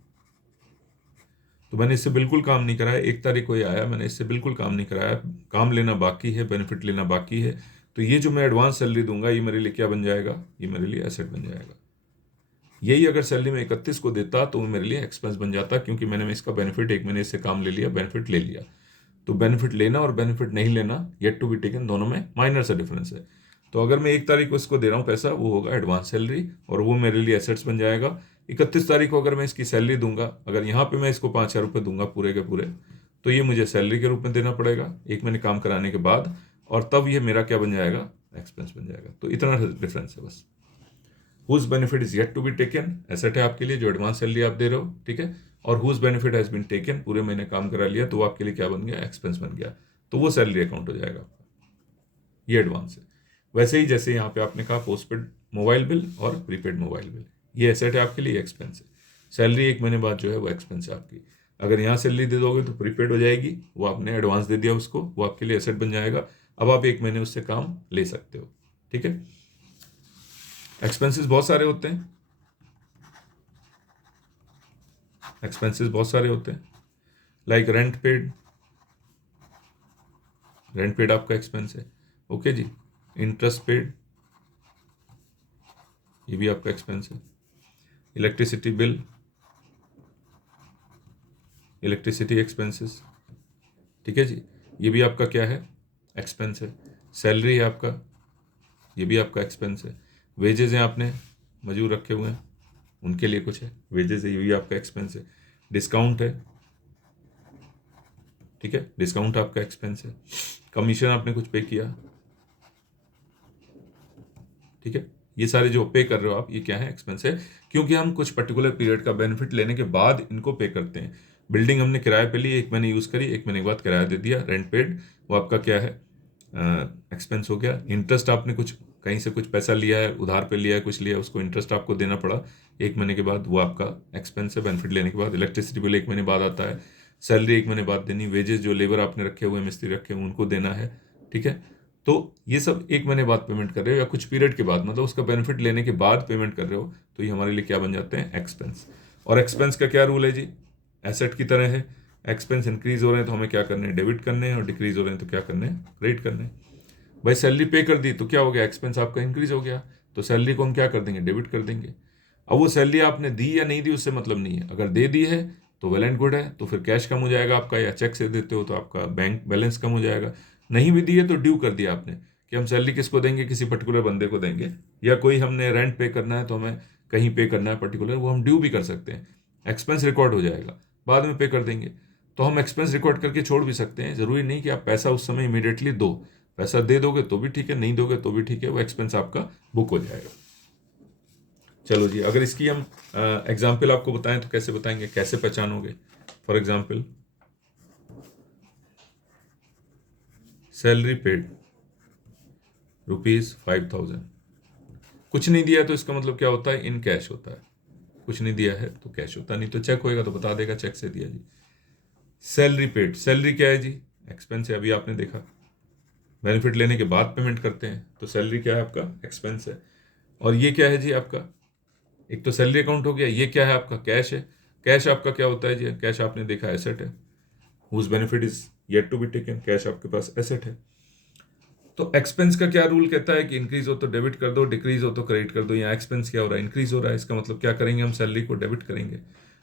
तो मैंने इससे बिल्कुल काम नहीं कराया, 1 तारीख को ये आया, मैंने इससे बिल्कुल काम नहीं कराया, काम लेना बाकी है, बेनिफिट लेना बाकी है। तो ये जो मैं एडवांस सैलरी दूंगा, ये मेरे लिए क्या बन जाएगा, ये मेरे लिए एसेट बन जाएगा। यही अगर सैलरी में 31 को देता तो वो मेरे लिए एक्सपेंस बन जाता, क्योंकि मैंने इसका बेनिफिट 1 महीने से काम ले लिया, बेनिफिट ले लिया। तो बेनिफिट लेना और बेनिफिट नहीं लेना, येट टू बी टेकन, दोनों में माइनर सा डिफरेंस है। तो अगर मैं 1 तारीख को इसको दे रहा हूँ पैसा, वो होगा एडवांस सैलरी, और वो मेरे लिए एसेट्स बन जाएगा। 31 तारीख को अगर मैं इसकी सैलरी दूंगा, अगर यहाँ पे मैं इसको 5,000 रुपये दूंगा पूरे के पूरे, तो ये मुझे सैलरी के रूप में देना पड़ेगा 1 महीने काम कराने के बाद, और तब ये मेरा क्या बन जाएगा, एक्सपेंस बन जाएगा। तो इतना डिफरेंस है बस। Whose benefit is yet to be taken, asset है आपके लिए जो एडवांस सैलरी आप दे रहे हो, ठीक है, और whose benefit has been taken, पूरे महीने काम करा लिया, तो वो आपके लिए क्या बन गया, एक्सपेंस बन गया, तो वो सैलरी अकाउंट हो जाएगा आपका। ये एडवांस है। वैसे ही जैसे यहाँ पे आपने कहा पोस्टपेड मोबाइल बिल और प्रीपेड मोबाइल बिल, ये एसेट है आपके लिए, एक्सपेंस है। सैलरी 1 महीने बाद जो है वो एक्सपेंस है आपकी। अगर यहाँ सैलरी दे दोगे तो प्रीपेड हो जाएगी, वो आपने एडवांस दे दिया उसको, वो आपके लिए एसेट बन जाएगा। अब आप 1 महीने उससे काम ले सकते हो, ठीक है। एक्सपेंसेस बहुत सारे होते हैं, एक्सपेंसेस बहुत सारे होते हैं, like rent paid, rent paid आपका एक्सपेंस है, ओके जी। इंटरेस्ट पेड, ये भी आपका एक्सपेंस है। इलेक्ट्रिसिटी बिल, इलेक्ट्रिसिटी एक्सपेंसेस, ठीक है जी, ये भी आपका क्या है, एक्सपेंस है। सैलरी है आपका, ये भी आपका एक्सपेंस है। वेजेस हैं, आपने मजदूर रखे हुए हैं उनके लिए कुछ है, वेजेस है, ये भी आपका एक्सपेंस है। डिस्काउंट है, ठीक है, डिस्काउंट आपका एक्सपेंस है। कमीशन आपने कुछ पे किया, ठीक है, ये सारे जो पे कर रहे हो आप, ये क्या है, एक्सपेंस है, क्योंकि हम कुछ पर्टिकुलर पीरियड का बेनिफिट लेने के बाद इनको पे करते हैं। बिल्डिंग हमने किराए पे ली, 1 महीने यूज़ करी, 1 महीने के बाद किराया दे दिया, रेंट पेड, वो आपका क्या है, एक्सपेंस हो गया। इंटरेस्ट आपने कुछ कहीं से कुछ पैसा लिया है, उधार पे लिया है, कुछ लिया है, उसको इंटरेस्ट आपको देना पड़ा 1 महीने के बाद, वो आपका एक्सपेंस है बेनिफिट लेने के बाद। इलेक्ट्रिसिटी बिल 1 महीने बाद आता है। सैलरी 1 महीने बाद देनी। वेजेस जो लेबर आपने रखे हुए, मिस्त्री रखे हुए, उनको देना है, ठीक है। तो ये सब 1 महीने बाद पेमेंट कर रहे हो या कुछ पीरियड के बाद, मतलब उसका बेनिफिट लेने के बाद पेमेंट कर रहे हो, तो ये हमारे लिए क्या बन जाते हैं, एक्सपेंस। और एक्सपेंस का क्या रूल है जी, एसेट की तरह है। एक्सपेंस इंक्रीज हो रहे हैं तो हमें क्या करने हैं, डेबिट करने हैं, और डिक्रीज हो रहे हैं तो क्या करने हैं, क्रेडिट करने हैं। भाई सैलरी पे कर दी तो क्या हो गया, एक्सपेंस आपका इंक्रीज हो गया, तो सैलरी को हम क्या कर देंगे, डेबिट कर देंगे। अब वो सैलरी आपने दी या नहीं दी उससे मतलब नहीं है, अगर दे दी है तो वेल एंड गुड है, तो फिर कैश कम हो जाएगा आपका, या चेक से देते हो तो आपका बैंक बैलेंस कम हो जाएगा। नहीं भी दी है तो ड्यू कर दिया आपने, कि हम सैलरी किसको देंगे, किसी पर्टिकुलर बंदे को देंगे, या कोई हमने रेंट पे करना है तो हमें कहीं पे करना है पर्टिकुलर, वो हम ड्यू भी कर सकते हैं। एक्सपेंस रिकॉर्ड हो जाएगा, बाद में पे कर देंगे। तो हम एक्सपेंस रिकॉर्ड करके छोड़ भी सकते हैं, जरूरी नहीं कि आप पैसा उस समय इमीडिएटली दो। पैसा दे दोगे तो भी ठीक है, नहीं दोगे तो भी ठीक है, वो एक्सपेंस आपका बुक हो जाएगा। चलो जी, अगर इसकी हम एग्जाम्पल आपको बताएं तो कैसे बताएंगे, कैसे पहचानोगे। फॉर एग्जाम्पल, सैलरी पेड ₹5,000, कुछ नहीं दिया तो इसका मतलब क्या होता है, इन कैश होता है। कुछ नहीं दिया है तो कैश होता है, नहीं तो चेक होएगा तो बता देगा चेक से दिया जी। सैलरी पेड, सैलरी क्या है जी, एक्सपेंस है, अभी आपने देखा। बेनिफिट लेने के बाद पेमेंट करते हैं तो सैलरी क्या है आपका, एक्सपेंस है। और ये क्या है जी आपका, एक तो सैलरी अकाउंट हो गया, ये क्या है आपका, कैश है। कैश आपका क्या होता है जी, कैश आपने देखा एसेट है, whose benefit is yet to be taken, cash आपके पास एसेट है। तो एक्सपेंस का क्या रूल कहता है कि इंक्रीज हो तो डेबिट कर दो, डिक्रीज हो तो क्रेडिट कर दो। यहाँ एक्सपेंस क्या हो रहा है, इंक्रीज हो रहा है, इसका मतलब क्या करेंगे, हम सैलरी को डेबिट करेंगे।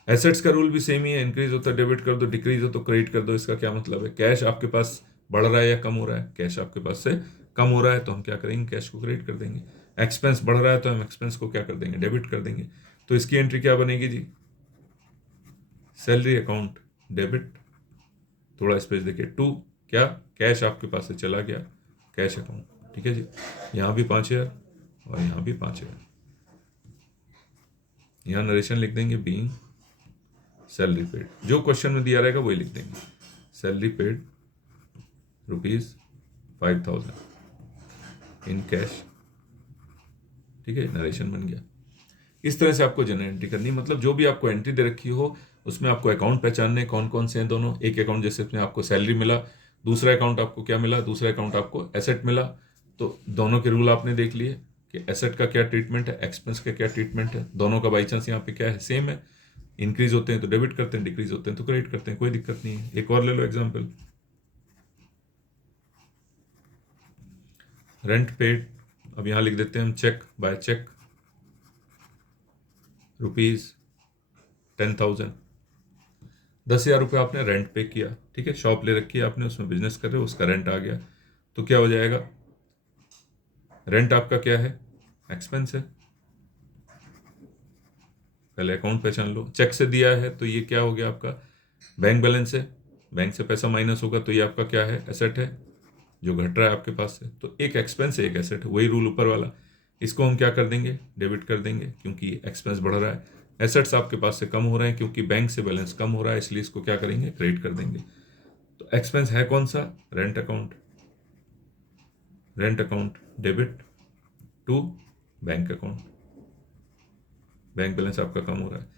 एसेट्स का रूल भी सेम ही है, इंक्रीज हो तो डेबिट कर दो, डिक्रीज हो तो क्रेडिट कर दो। इसका क्या मतलब है, कैश आपके पास बढ़ रहा है या कम हो रहा है, कैश आपके पास से कम हो रहा है तो हम क्या करेंगे, कैश को क्रेडिट कर देंगे। एक्सपेंस बढ़ रहा है तो हम एक्सपेंस को क्या कर देंगे, डेबिट कर देंगे। तो इसकी एंट्री क्या बनेगी जी, सैलरी अकाउंट डेबिट, थोड़ा स्पेस देखिए, टू क्या, कैश आपके पास से चला गया, कैश अकाउंट, ठीक है जी। यहाँ भी 5,000 और यहाँ भी 5,000। यहाँ नरेशन लिख देंगे, बीइंग सैलरी पेड, जो क्वेश्चन में दिया रहेगा वही लिख देंगे, सैलरी पेड ₹5,000 इन कैश, ठीक है, नरेशन बन गया। इस तरह से आपको जनरल एंट्री करनी, मतलब जो भी आपको एंट्री दे रखी हो उसमें आपको अकाउंट पहचानने कौन कौन से हैं दोनों। एक अकाउंट जैसे इसमें आपको सैलरी मिला, दूसरा अकाउंट आपको क्या मिला, दूसरा अकाउंट आपको एसेट मिला। तो दोनों के रूल आपने देख लिए कि एसेट का क्या ट्रीटमेंट है, एक्सपेंस का क्या ट्रीटमेंट है, दोनों का बाई चांस यहाँ पे क्या है, सेम है। इंक्रीज होते हैं तो डेबिट करते हैं, डिक्रीज होते हैं तो क्रेडिट करते हैं, कोई दिक्कत नहीं है। एक और ले लो एग्जाम्पल, रेंट पेड, अब यहाँ लिख देते हैं हम चेक बाय चेक, ₹10,000, 10,000 रुपये आपने रेंट पे किया, ठीक है, शॉप ले रखी है आपने, उसमें बिजनेस कर रहे हो, उसका रेंट आ गया, तो क्या हो जाएगा, रेंट आपका क्या है, एक्सपेंस है। पहले अकाउंट पहचान लो, चेक से दिया है तो ये क्या हो गया आपका, बैंक बैलेंस है, बैंक से पैसा माइनस होगा तो ये आपका क्या है, एसेट है जो घट रहा है आपके पास से। तो एक एक्सपेंस है, एक एसेट है, वही रूल ऊपर वाला। इसको हम क्या कर देंगे, डेबिट कर देंगे, क्योंकि एक्सपेंस बढ़ रहा है। एसेट्स आपके पास से कम हो रहे हैं क्योंकि बैंक से बैलेंस कम हो रहा है, इसलिए इसको क्या करेंगे, क्रेडिट कर देंगे। तो एक्सपेंस है कौन सा, rent account, rent account debit to bank account, bank balance आपका कम हो रहा है।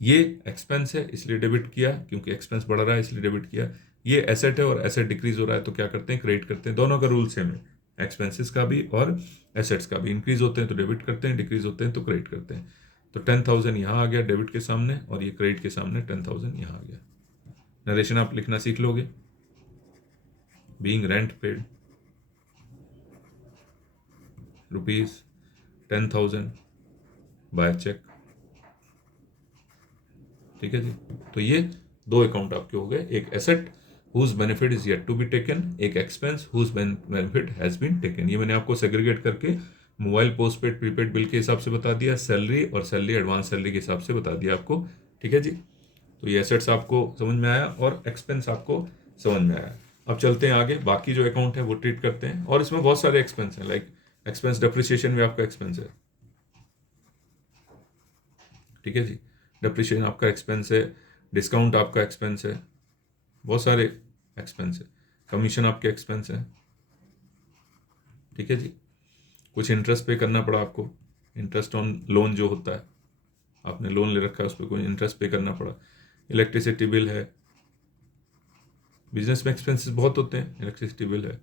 ये एक्सपेंस है इसलिए डेबिट किया, क्योंकि एक्सपेंस बढ़ रहा है इसलिए डेबिट किया। ये एसेट है और एसेट डिक्रीज हो रहा है तो क्या करते हैं, क्रेडिट करते हैं। दोनों का रूल सेम है, एक्सपेंसेस का भी और एसेट्स का भी। इंक्रीज होते हैं तो डेबिट करते हैं, डिक्रीज होते हैं तो क्रेडिट करते हैं। तो 10,000 यहाँ आ गया डेबिट के सामने और ये क्रेडिट के सामने 10,000 यहाँ आ गया। नरेशन आप लिखना सीख लोगे। Being rent paid ₹10,000 by cheque. ठीक है जी। तो ये दो अकाउंट आपके हो गए, एक asset whose benefit is yet to be taken, एक expense whose benefit has been taken. ये मैंने आपको सेग्रीगेट करके मोबाइल पोस्टपेड प्रीपेड बिल के हिसाब से बता दिया, सैलरी और सैलरी एडवांस सैलरी के हिसाब से बता दिया आपको। ठीक है जी। तो ये एसेट्स आपको समझ में आया और एक्सपेंस आपको समझ में आया। अब चलते हैं आगे, बाकी जो अकाउंट है वो ट्रीट करते हैं। और इसमें बहुत सारे एक्सपेंस हैं, लाइक एक्सपेंस डेप्रिसिएशन भी आपका एक्सपेंस है। ठीक है जी, डेप्रिसिएशन आपका एक्सपेंस है, डिस्काउंट आपका एक्सपेंस है, बहुत सारे एक्सपेंस है, कमीशन आपके एक्सपेंस है। ठीक है जी। कुछ इंटरेस्ट पे करना पड़ा आपको, इंटरेस्ट ऑन लोन जो होता है, आपने लोन ले रखा है उस पर कोई इंटरेस्ट पे करना पड़ा। इलेक्ट्रिसिटी बिल है, बिजनेस में एक्सपेंसेस बहुत होते हैं, इलेक्ट्रिसिटी बिल है।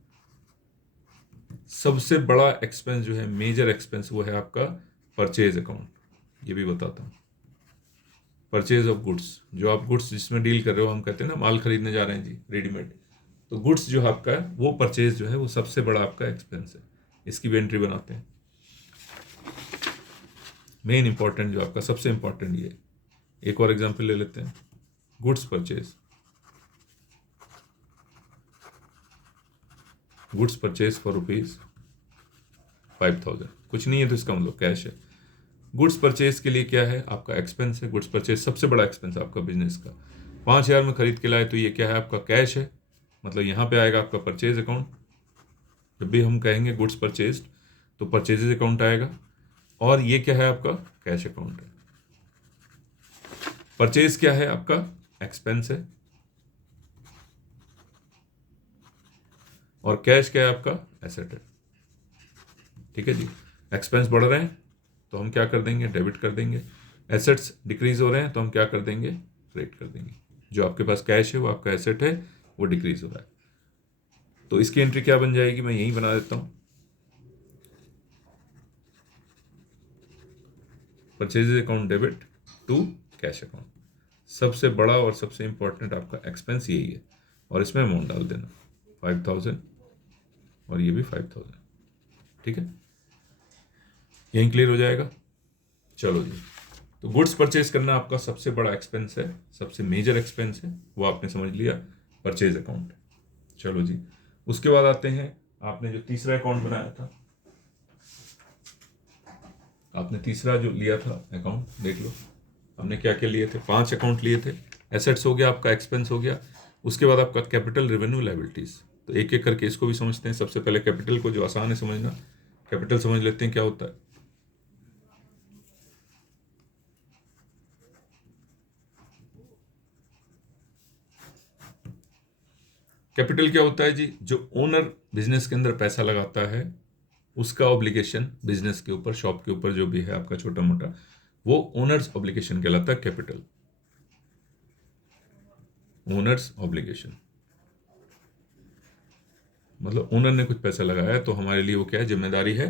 सबसे बड़ा एक्सपेंस जो है, मेजर एक्सपेंस, वो है आपका परचेज अकाउंट। ये भी बताता हूँ, परचेज ऑफ गुड्स, जो आप गुड्स जिसमें डील कर रहे हो, हम कहते हैं ना माल खरीदने जा रहे हैं जी, रेडीमेड। तो गुड्स जो आपका है वो परचेज जो है वो सबसे बड़ा आपका एक्सपेंस है, इसकी भी एंट्री बनाते हैं। मेन इंपॉर्टेंट जो आपका सबसे इंपॉर्टेंट ये, एक और एग्जांपल ले लेते हैं, goods purchase. Goods purchase for ₹5,000, कुछ नहीं है तो इसका मतलब कैश है। गुड्स परचेज के लिए क्या है, आपका एक्सपेंस है। गुड्स परचेज सबसे बड़ा एक्सपेंस है आपका बिजनेस का। 5,000 में खरीद के लाए तो ये क्या है, आपका कैश है, मतलब यहाँ पे आएगा आपका परचेज अकाउंट। जब भी हम कहेंगे गुड्स परचेज तो परचेजेज अकाउंट आएगा, और ये क्या है, आपका कैश अकाउंट है। परचेज क्या है, आपका एक्सपेंस है, और कैश क्या है, आपका एसेट है। ठीक है जी। एक्सपेंस बढ़ रहे हैं तो हम क्या कर देंगे, डेबिट कर देंगे। एसेट्स डिक्रीज हो रहे हैं तो हम क्या कर देंगे, क्रेडिट कर देंगे। जो आपके पास कैश है वो आपका एसेट है, वो डिक्रीज हो रहा है। तो इसकी एंट्री क्या बन जाएगी, मैं यही बना देता हूं, purchase account debit to cash account. सबसे बड़ा और सबसे इंपॉर्टेंट आपका एक्सपेंस यही है, और इसमें अमाउंट डाल देना 5,000 और ये भी 5,000। ठीक है, यहीं क्लियर हो जाएगा। चलो जी, तो गुड्स परचेज करना आपका सबसे बड़ा एक्सपेंस है, सबसे मेजर एक्सपेंस है, वो आपने समझ लिया, परचेज अकाउंट। चलो जी, उसके बाद आते हैं, आपने जो तीसरा अकाउंट बनाया था, आपने तीसरा जो लिया था अकाउंट, देख लो हमने क्या क्या लिए थे, 5 अकाउंट लिए थे। एसेट्स हो गया आपका, एक्सपेंस हो गया, उसके बाद आपका कैपिटल, रेवेन्यू, लायबिलिटीज। तो एक एक करके इसको भी समझते हैं। सबसे पहले कैपिटल को, जो आसान है समझना, कैपिटल समझ लेते हैं क्या होता है। कैपिटल क्या होता है जी, जो ओनर बिजनेस के अंदर पैसा लगाता है उसका ऑब्लिगेशन बिजनेस के ऊपर, शॉप के ऊपर जो भी है आपका छोटा मोटा, वो ओनर्स ऑब्लिगेशन कहलाता है, कैपिटल, ओनर्स ऑब्लिगेशन। मतलब ओनर ने कुछ पैसा लगाया है तो हमारे लिए वो क्या है, जिम्मेदारी है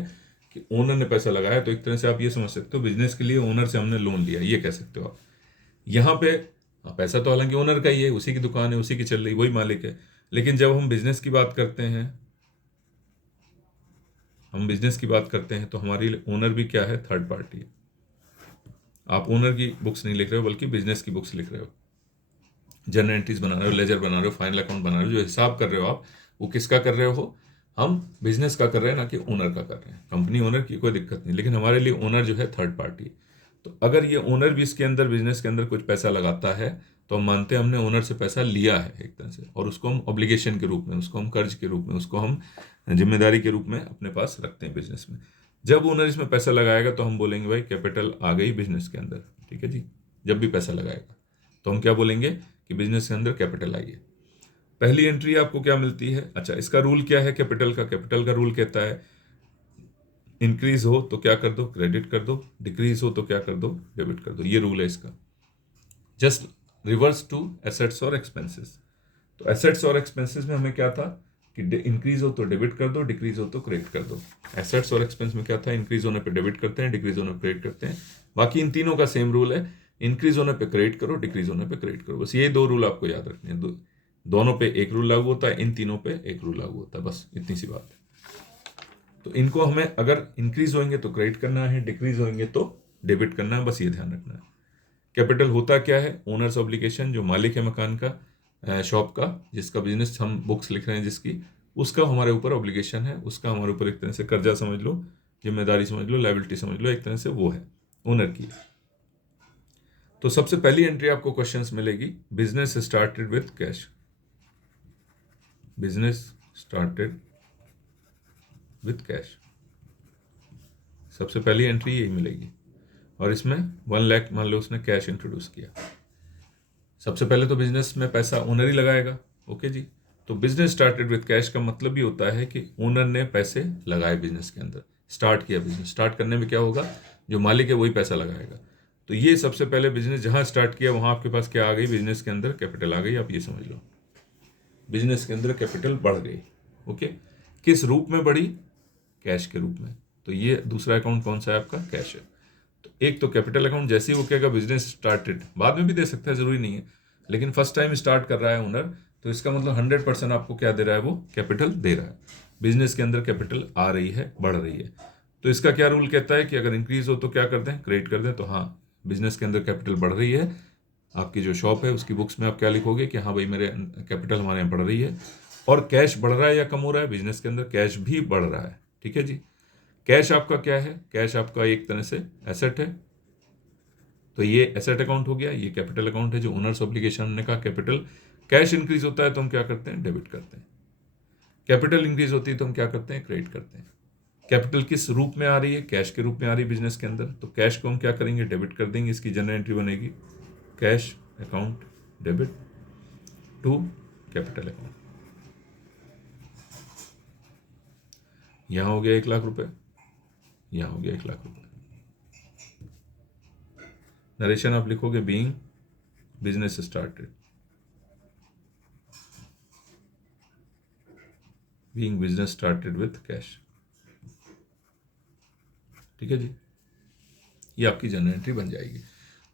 कि ओनर ने पैसा लगाया। तो एक तरह से आप ये समझ सकते हो, बिजनेस के लिए ओनर से हमने लोन लिया, ये कह सकते हो आप। यहाँ पे पैसा तो हालांकि ओनर का ही है, उसी की दुकान है, उसी की चल रही, वही मालिक है। लेकिन जब हम बिजनेस की बात करते हैं, हम बिजनेस की बात करते हैं तो हमारी ओनर भी क्या है, थर्ड पार्टी है। आप ओनर की बुक्स नहीं लिख रहे हो, बल्कि बिजनेस की बुक्स लिख रहे हो। जर्नल एंट्रीज बना रहे हो, लेजर बना रहे हो, फाइनल अकाउंट बना रहे हो, जो हिसाब कर रहे हो आप, वो किसका कर रहे हो, हम बिजनेस का कर रहे हैं, ना कि ओनर का कर रहे हैं। कंपनी ओनर की कोई दिक्कत नहीं, लेकिन हमारे लिए ओनर जो है थर्ड पार्टी। तो अगर ये ओनर भी इसके अंदर, बिजनेस के अंदर कुछ पैसा लगाता है तो हम मानते हैं हमने ओनर से पैसा लिया है एक तरह से, और उसको हम ऑब्लिगेशन के रूप में, उसको हम कर्ज के रूप में, उसको हम जिम्मेदारी के रूप में अपने पास रखते हैं बिजनेस में। जब ओनर इसमें पैसा लगाएगा तो हम बोलेंगे भाई कैपिटल आ गई बिजनेस के अंदर। ठीक है जी, जब भी पैसा लगाएगा तो हम क्या बोलेंगे कि बिजनेस के अंदर कैपिटल आई है। पहली एंट्री आपको क्या मिलती है, अच्छा इसका रूल क्या है कैपिटल का, कैपिटल का रूल कहता है इंक्रीज हो तो क्या कर दो, क्रेडिट कर दो, डिक्रीज हो तो क्या कर दो, डेबिट कर दो। ये रूल है इसका, जस्ट रिवर्स टू एसेट्स और एक्सपेंसेस। तो एसेट्स और एक्सपेंसेस में हमें क्या था कि इंक्रीज हो तो डेबिट कर दो, डिक्रीज हो तो क्रेडिट कर दो। एसेट्स और एक्सपेंस में क्या था, इंक्रीज होने पे डेबिट करते हैं, डिक्रीज होने पे क्रेडिट करते हैं। बाकी इन तीनों का सेम रूल है, इंक्रीज होने पे क्रेडिट करो, डिक्रीज होने पे क्रेडिट करो। बस ये दो रूल आपको याद रखने हैं। दोनों पे एक रूल लागू होता है, इन तीनों पे एक रूल लागू होता है, बस इतनी सी बात है। तो इनको हमें अगर इंक्रीज होंगे तो क्रेडिट करना है, डिक्रीज होंगे तो डेबिट करना है, बस ये ध्यान रखना है। कैपिटल होता क्या है, ओनर्स ऑब्लिगेशन, जो मालिक है मकान का, शॉप का, जिसका बिजनेस हम बुक्स लिख रहे हैं जिसकी, उसका हमारे ऊपर ऑब्लिगेशन है, उसका हमारे ऊपर एक तरह से कर्जा समझ लो, जिम्मेदारी समझ लो, लायबिलिटी समझ लो, एक तरह से वो है ओनर की। तो सबसे पहली एंट्री आपको क्वेश्चंस मिलेगी, business started with cash. Business started with cash, सबसे पहली एंट्री यही मिलेगी। और इसमें 1 लाख मान लो उसने कैश इंट्रोड्यूस किया। सबसे पहले तो बिजनेस में पैसा ओनर ही लगाएगा, ओके जी। तो बिजनेस स्टार्टेड विथ कैश का मतलब ही होता है कि ओनर ने पैसे लगाए बिजनेस के अंदर, स्टार्ट किया। बिजनेस स्टार्ट करने में क्या होगा, जो मालिक है वही पैसा लगाएगा। तो ये सबसे पहले बिजनेस जहां स्टार्ट किया वहां आपके पास क्या आ गई, बिजनेस के अंदर कैपिटल आ गई। आप ये समझ लो, बिजनेस के अंदर कैपिटल बढ़ गई, ओके। किस रूप में बढ़ी, कैश के रूप में। तो ये दूसरा अकाउंट कौन सा है आपका, कैश है। तो एक तो कैपिटल अकाउंट, जैसे ही वो कहेगा बिजनेस स्टार्टेड, बाद में भी दे सकता है, जरूरी नहीं है, लेकिन फर्स्ट टाइम स्टार्ट कर रहा है ओनर, तो इसका मतलब 100% आपको क्या दे रहा है, वो कैपिटल दे रहा है। बिजनेस के अंदर कैपिटल आ रही है, बढ़ रही है। तो इसका क्या रूल कहता है कि अगर इंक्रीज हो तो क्या कर दें, क्रेडिट कर दें। तो हाँ, बिजनेस के अंदर कैपिटल बढ़ रही है, आपकी जो शॉप है उसकी बुक्स में आप क्या लिखोगे कि हाँ भाई मेरे कैपिटल हमारे यहाँ बढ़ रही है। और कैश बढ़ रहा है या कम हो रहा है, बिजनेस के अंदर कैश भी बढ़ रहा है, ठीक है जी। कैश आपका क्या है, कैश आपका एक तरह से एसेट है। तो ये एसेट अकाउंट हो गया, ये कैपिटल अकाउंट है, जो ओनर्स ऑब्लिगेशन ने कहा कैपिटल। कैश इंक्रीज होता है तो हम क्या करते हैं, डेबिट करते हैं। कैपिटल इंक्रीज होती है तो हम क्या करते हैं, क्रेडिट करते हैं। कैपिटल किस रूप में आ रही है, कैश के रूप में आ रही है बिजनेस के अंदर, तो कैश को हम क्या करेंगे, डेबिट कर देंगे। इसकी जनरल एंट्री बनेगी, cash account debit to capital account. यहां हो गया 1,00,000 रुपए, यहां हो गया 1,00,000 रुपए। नरेशन आप लिखोगे, being business started, being business started with cash, ठीक है जी। ये आपकी जनरल एंट्री बन जाएगी।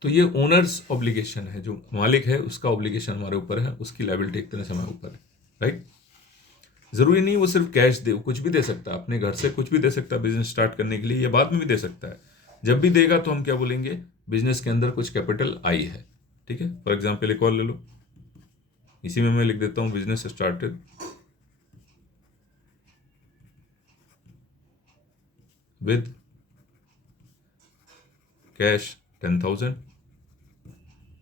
तो ये ओनर्स ऑब्लिगेशन है, जो मालिक है उसका ऑब्लिगेशन हमारे ऊपर है, उसकी लायबिलिटी एक तरह से हमारे ऊपर है, राइट। जरूरी नहीं वो सिर्फ कैश दे, वो कुछ भी दे सकता है, अपने घर से कुछ भी दे सकता है बिजनेस स्टार्ट करने के लिए, या बाद में भी दे सकता है। जब भी देगा तो हम क्या बोलेंगे, बिजनेस के अंदर कुछ कैपिटल आई है, ठीक है। फॉर एग्जाम्पल एक और ले लो, इसी में मैं लिख देता हूं, बिजनेस स्टार्टेड विद कैश 10,000,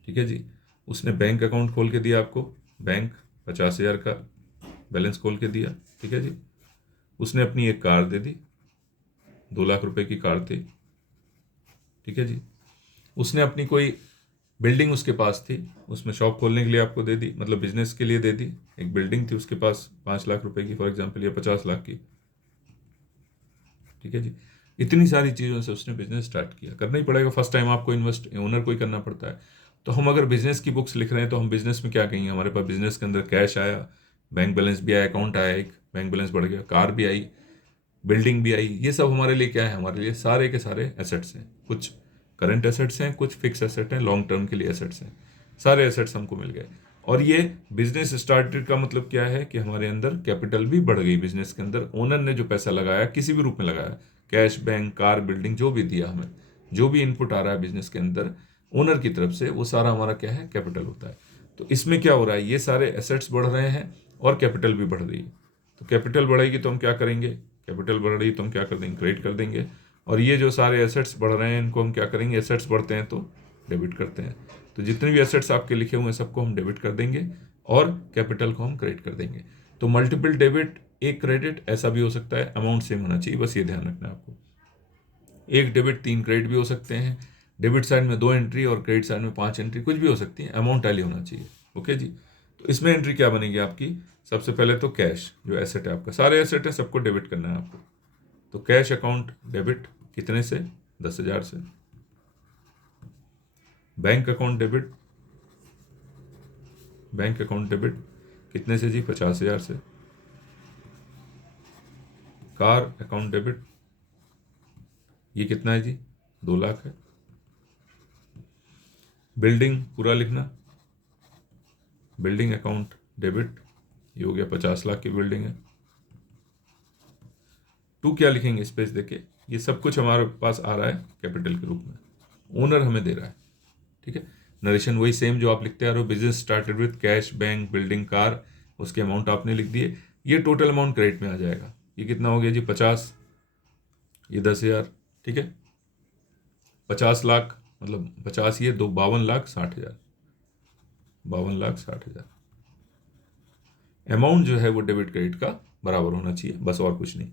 ठीक है जी। उसने बैंक अकाउंट खोल के दिया आपको, बैंक 50,000 का बैलेंस खोल के दिया, ठीक है जी। उसने अपनी एक कार दे दी, 2,00,000 रुपए की कार थी, ठीक है जी। उसने अपनी कोई बिल्डिंग उसके पास थी, उसमें शॉप खोलने के लिए आपको दे दी, मतलब बिजनेस के लिए दे दी। एक बिल्डिंग थी उसके पास 5,00,000 रुपए की फॉर एग्जाम्पल, या 50 लाख की, ठीक है जी। इतनी सारी चीज़ों से उसने बिजनेस स्टार्ट किया, करना ही पड़ेगा, फर्स्ट टाइम आपको इन्वेस्ट ओनर को ही करना पड़ता है। तो हम अगर बिजनेस की बुक्स लिख रहे हैं तो हम बिजनेस में क्या कहेंगे, हमारे पास बिजनेस के अंदर कैश आया, बैंक बैलेंस भी आया, अकाउंट आया, एक बैंक बैलेंस बढ़ गया, कार भी आई, बिल्डिंग भी आई। ये सब हमारे लिए क्या है, हमारे लिए सारे के सारे एसेट्स हैं। कुछ करंट एसेट्स हैं, कुछ फिक्स एसेट हैं, लॉन्ग टर्म के लिए एसेट्स हैं। सारे एसेट्स हमको मिल गए। और ये बिजनेस स्टार्टेड का मतलब क्या है कि हमारे अंदर कैपिटल भी बढ़ गई बिजनेस के अंदर। ओनर ने जो पैसा लगाया, किसी भी रूप में लगाया, कैश, बैंक, कार, बिल्डिंग, जो भी दिया हमें, जो भी इनपुट आ रहा है बिजनेस के अंदर ओनर की तरफ से, वो सारा हमारा क्या है, कैपिटल होता है। तो इसमें क्या हो रहा है, ये सारे एसेट्स बढ़ रहे हैं और कैपिटल भी बढ़ रही है। तो कैपिटल बढ़ेगी तो हम क्या करेंगे, कैपिटल बढ़ रही है तो हम क्या कर देंगे, क्रेडिट कर देंगे। और ये जो सारे एसेट्स बढ़ रहे हैं इनको हम क्या करेंगे, एसेट्स बढ़ते हैं तो डेबिट करते हैं। तो जितने भी एसेट्स आपके लिखे हुए हैं सबको हम डेबिट कर देंगे और कैपिटल को हम क्रेडिट कर देंगे। तो मल्टीपल डेबिट, एक क्रेडिट, ऐसा भी हो सकता है, अमाउंट सेम होना चाहिए, बस ये ध्यान रखना है आपको। एक डेबिट 3 क्रेडिट भी हो सकते हैं, डेबिट साइड में 2 एंट्री और क्रेडिट साइड में 5 एंट्री, कुछ भी हो सकती है, अमाउंट टैली होना चाहिए, ओके जी। तो इसमें एंट्री क्या बनेगी आपकी, सबसे पहले तो कैश जो एसेट है आपका, सारे एसेट है सबको डेबिट करना है आपको, तो कैश अकाउंट डेबिट कितने से? 10,000 से। Bank account debit, bank account debit कितने से जी? 50,000 से। कार अकाउंट डेबिट ये कितना है जी? 2 लाख है। बिल्डिंग पूरा लिखना, बिल्डिंग अकाउंट डेबिट ये हो गया 50 लाख की बिल्डिंग है। टू क्या लिखेंगे स्पेस देके? ये सब कुछ हमारे पास आ रहा है कैपिटल के रूप में, ओनर हमें दे रहा है, ठीक है। नरेशन वही सेम जो आप लिखते आ रहे हो, business started with cash, bank, building, car, उसके अमाउंट आपने लिख दिए। ये टोटल अमाउंट क्रेडिट में आ जाएगा। ये कितना हो गया जी? 50, ये 10,000, ठीक है। 50 लाख मतलब 50 ये 52,60,000, 52,60,000 अमाउंट जो है वो डेबिट क्रेडिट का बराबर होना चाहिए, बस और कुछ नहीं।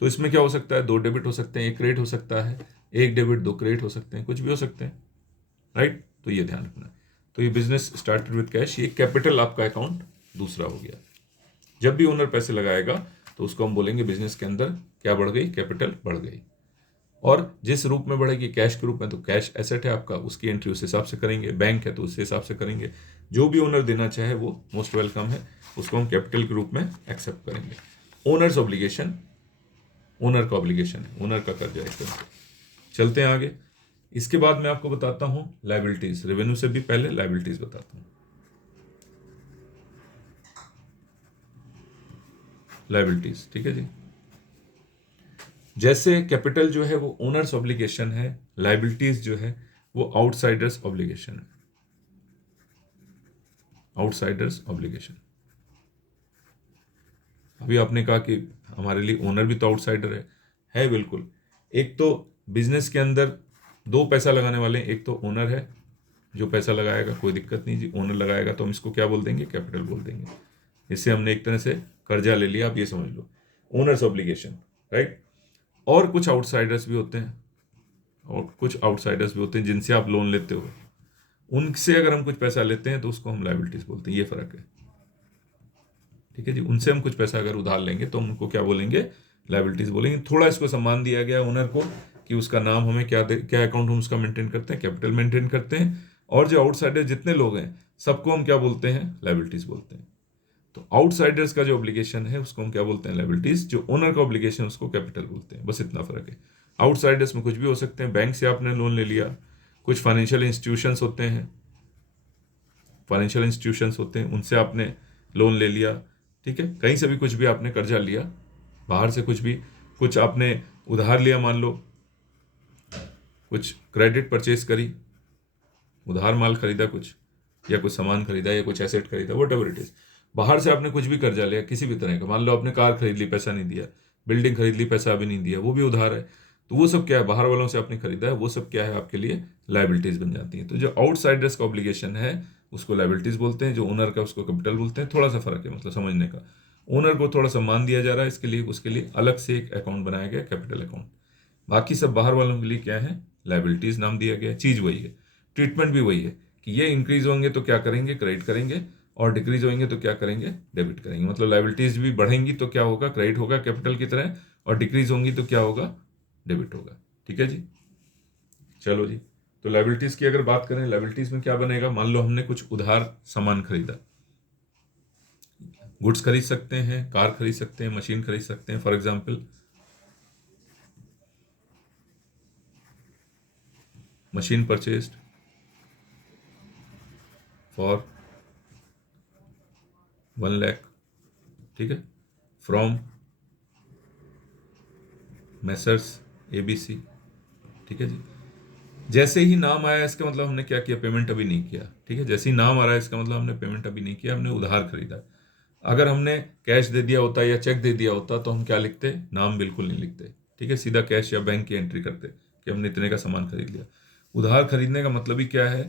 तो इसमें क्या हो सकता है? 2 डेबिट हो सकते हैं, 1 क्रेडिट हो सकता है, 1 डेबिट 2 क्रेडिट हो सकते हैं, कुछ भी हो सकते हैं, राइट। तो ये ध्यान रखना है। तो ये बिजनेस स्टार्टेड विद कैश, ये कैपिटल आपका अकाउंट दूसरा हो गया। जब भी ओनर पैसे लगाएगा तो उसको हम बोलेंगे बिजनेस के अंदर क्या बढ़ गई? कैपिटल बढ़ गई। और जिस रूप में बढ़ेगी? कैश के रूप में। तो कैश एसेट है आपका, उसकी एंट्री उस हिसाब से करेंगे। बैंक है तो उस हिसाब से करेंगे। जो भी ओनर देना चाहे वो मोस्ट वेलकम है, उसको हम कैपिटल के रूप में एक्सेप्ट करेंगे। ओनर्स ऑब्लिगेशन, ओनर का ऑब्लिगेशन है, ओनर का कर्जा है। चलते हैं आगे। इसके बाद मैं आपको बताता हूं लायबिलिटीज। रेवेन्यू से भी पहले लायबिलिटीज बताता हूं। लायबिलिटीज, ठीक है जी। जैसे कैपिटल जो है वो ओनर्स ऑब्लिगेशन है, लायबिलिटीज जो है वो आउटसाइडर्स ऑब्लिगेशन है, आउटसाइडर्स ऑब्लिगेशन। अभी आपने कहा कि हमारे लिए ओनर भी तो आउटसाइडर है बिल्कुल। एक तो बिजनेस के अंदर 2 पैसा लगाने वाले हैं, एक तो ओनर है जो पैसा लगाएगा, कोई दिक्कत नहीं जी, ओनर लगाएगा तो हम इसको क्या बोल देंगे? कैपिटल बोल देंगे। इससे हमने एक तरह से कर्जा ले लिया, आप ये समझ लो, ओनर्स ऑब्लिगेशन, राइट। और कुछ आउटसाइडर्स भी होते हैं, और कुछ आउटसाइडर्स भी होते हैं जिनसे आप लोन लेते हो, उनसे अगर हम कुछ पैसा लेते हैं तो उसको हम लायबिलिटीज बोलते हैं। ये फर्क है, ठीक है जी। उनसे हम कुछ पैसा अगर उधार लेंगे तो हम उनको क्या बोलेंगे? लायबिलिटीज बोलेंगे। थोड़ा इसको सम्मान दिया गया ओनर को कि उसका नाम हमें क्या अकाउंट हम उसका मेंटेन करते हैं? कैपिटल मेंटेन करते हैं। और जो आउटसाइडर जितने लोग हैं सबको हम क्या बोलते हैं? लायबिलिटीज बोलते हैं। तो आउटसाइडर्स का जो ऑब्लिगेशन है उसको हम क्या बोलते हैं? लायबिलिटीज। जो ओनर का ऑब्लिगेशन है उसको कैपिटल बोलते हैं। बस इतना फर्क है। आउटसाइडर्स में कुछ भी हो सकते हैं। बैंक से आपने लोन ले लिया, कुछ फाइनेंशियल इंस्टीट्यूशंस होते हैं, फाइनेंशियल इंस्टीट्यूशंस होते हैं, उनसे आपने लोन ले लिया, ठीक है। कहीं से भी कुछ भी आपने कर्जा लिया, बाहर से कुछ भी, कुछ आपने उधार लिया, मान लो कुछ क्रेडिट परचेज करी, उधार माल खरीदा कुछ, या कुछ सामान खरीदा, या कुछ एसेट खरीदा, वट एवर इट इज। बाहर से आपने कुछ भी कर्जा लिया किसी भी तरह का, मान लो आपने कार खरीद ली, पैसा नहीं दिया, बिल्डिंग खरीद ली, पैसा अभी नहीं दिया, वो भी उधार है। तो वो सब क्या है? बाहर वालों से आपने खरीदा है, वो सब क्या है? आपके लिए लायबिलिटीज बन जाती हैं। तो जो आउटसाइडर्स का ऑब्लिगेशन है उसको लायबिलिटीज बोलते हैं, जो ओनर का उसको कैपिटल बोलते हैं। थोड़ा सा फर्क है मतलब समझने का। ओनर को थोड़ा सम्मान दिया जा रहा है, इसके लिए उसके लिए अलग से एक अकाउंट बनाया गया, कैपिटल अकाउंट। बाकी सब बाहर वालों के लिए क्या है? लायबिलिटीज नाम दिया गया। चीज वही है, ट्रीटमेंट भी वही है कि ये इंक्रीज होंगे तो क्या करेंगे? क्रेडिट करेंगे, और डिक्रीज होंगे तो क्या करेंगे? डेबिट करेंगे। मतलब लायबिलिटीज भी बढ़ेंगी तो क्या होगा? क्रेडिट होगा कैपिटल की तरह, और डिक्रीज होंगी तो क्या होगा? डेबिट होगा, ठीक है जी। चलो जी, तो लायबिलिटीज की अगर बात करें, लायबिलिटीज में क्या बनेगा? मान लो हमने कुछ उधार सामान खरीदा, गुड्स खरीद सकते हैं, कार खरीद सकते हैं, मशीन खरीद सकते हैं। For example machine purchased for 1 lakh, ठीक है, फ्रॉम मैसर्स ABC, ठीक है जी। जैसे ही नाम आया इसका मतलब हमने क्या किया? पेमेंट अभी नहीं किया, ठीक है। जैसे ही नाम आ रहा है इसका मतलब हमने पेमेंट अभी नहीं किया, हमने उधार खरीदा। अगर हमने कैश दे दिया होता या चेक दे दिया होता तो हम क्या लिखते? नाम बिल्कुल नहीं लिखते, ठीक है। सीधा कैश या बैंक की एंट्री करते कि हमने इतने का सामान खरीद लिया। उधार खरीदने का मतलब ही क्या है?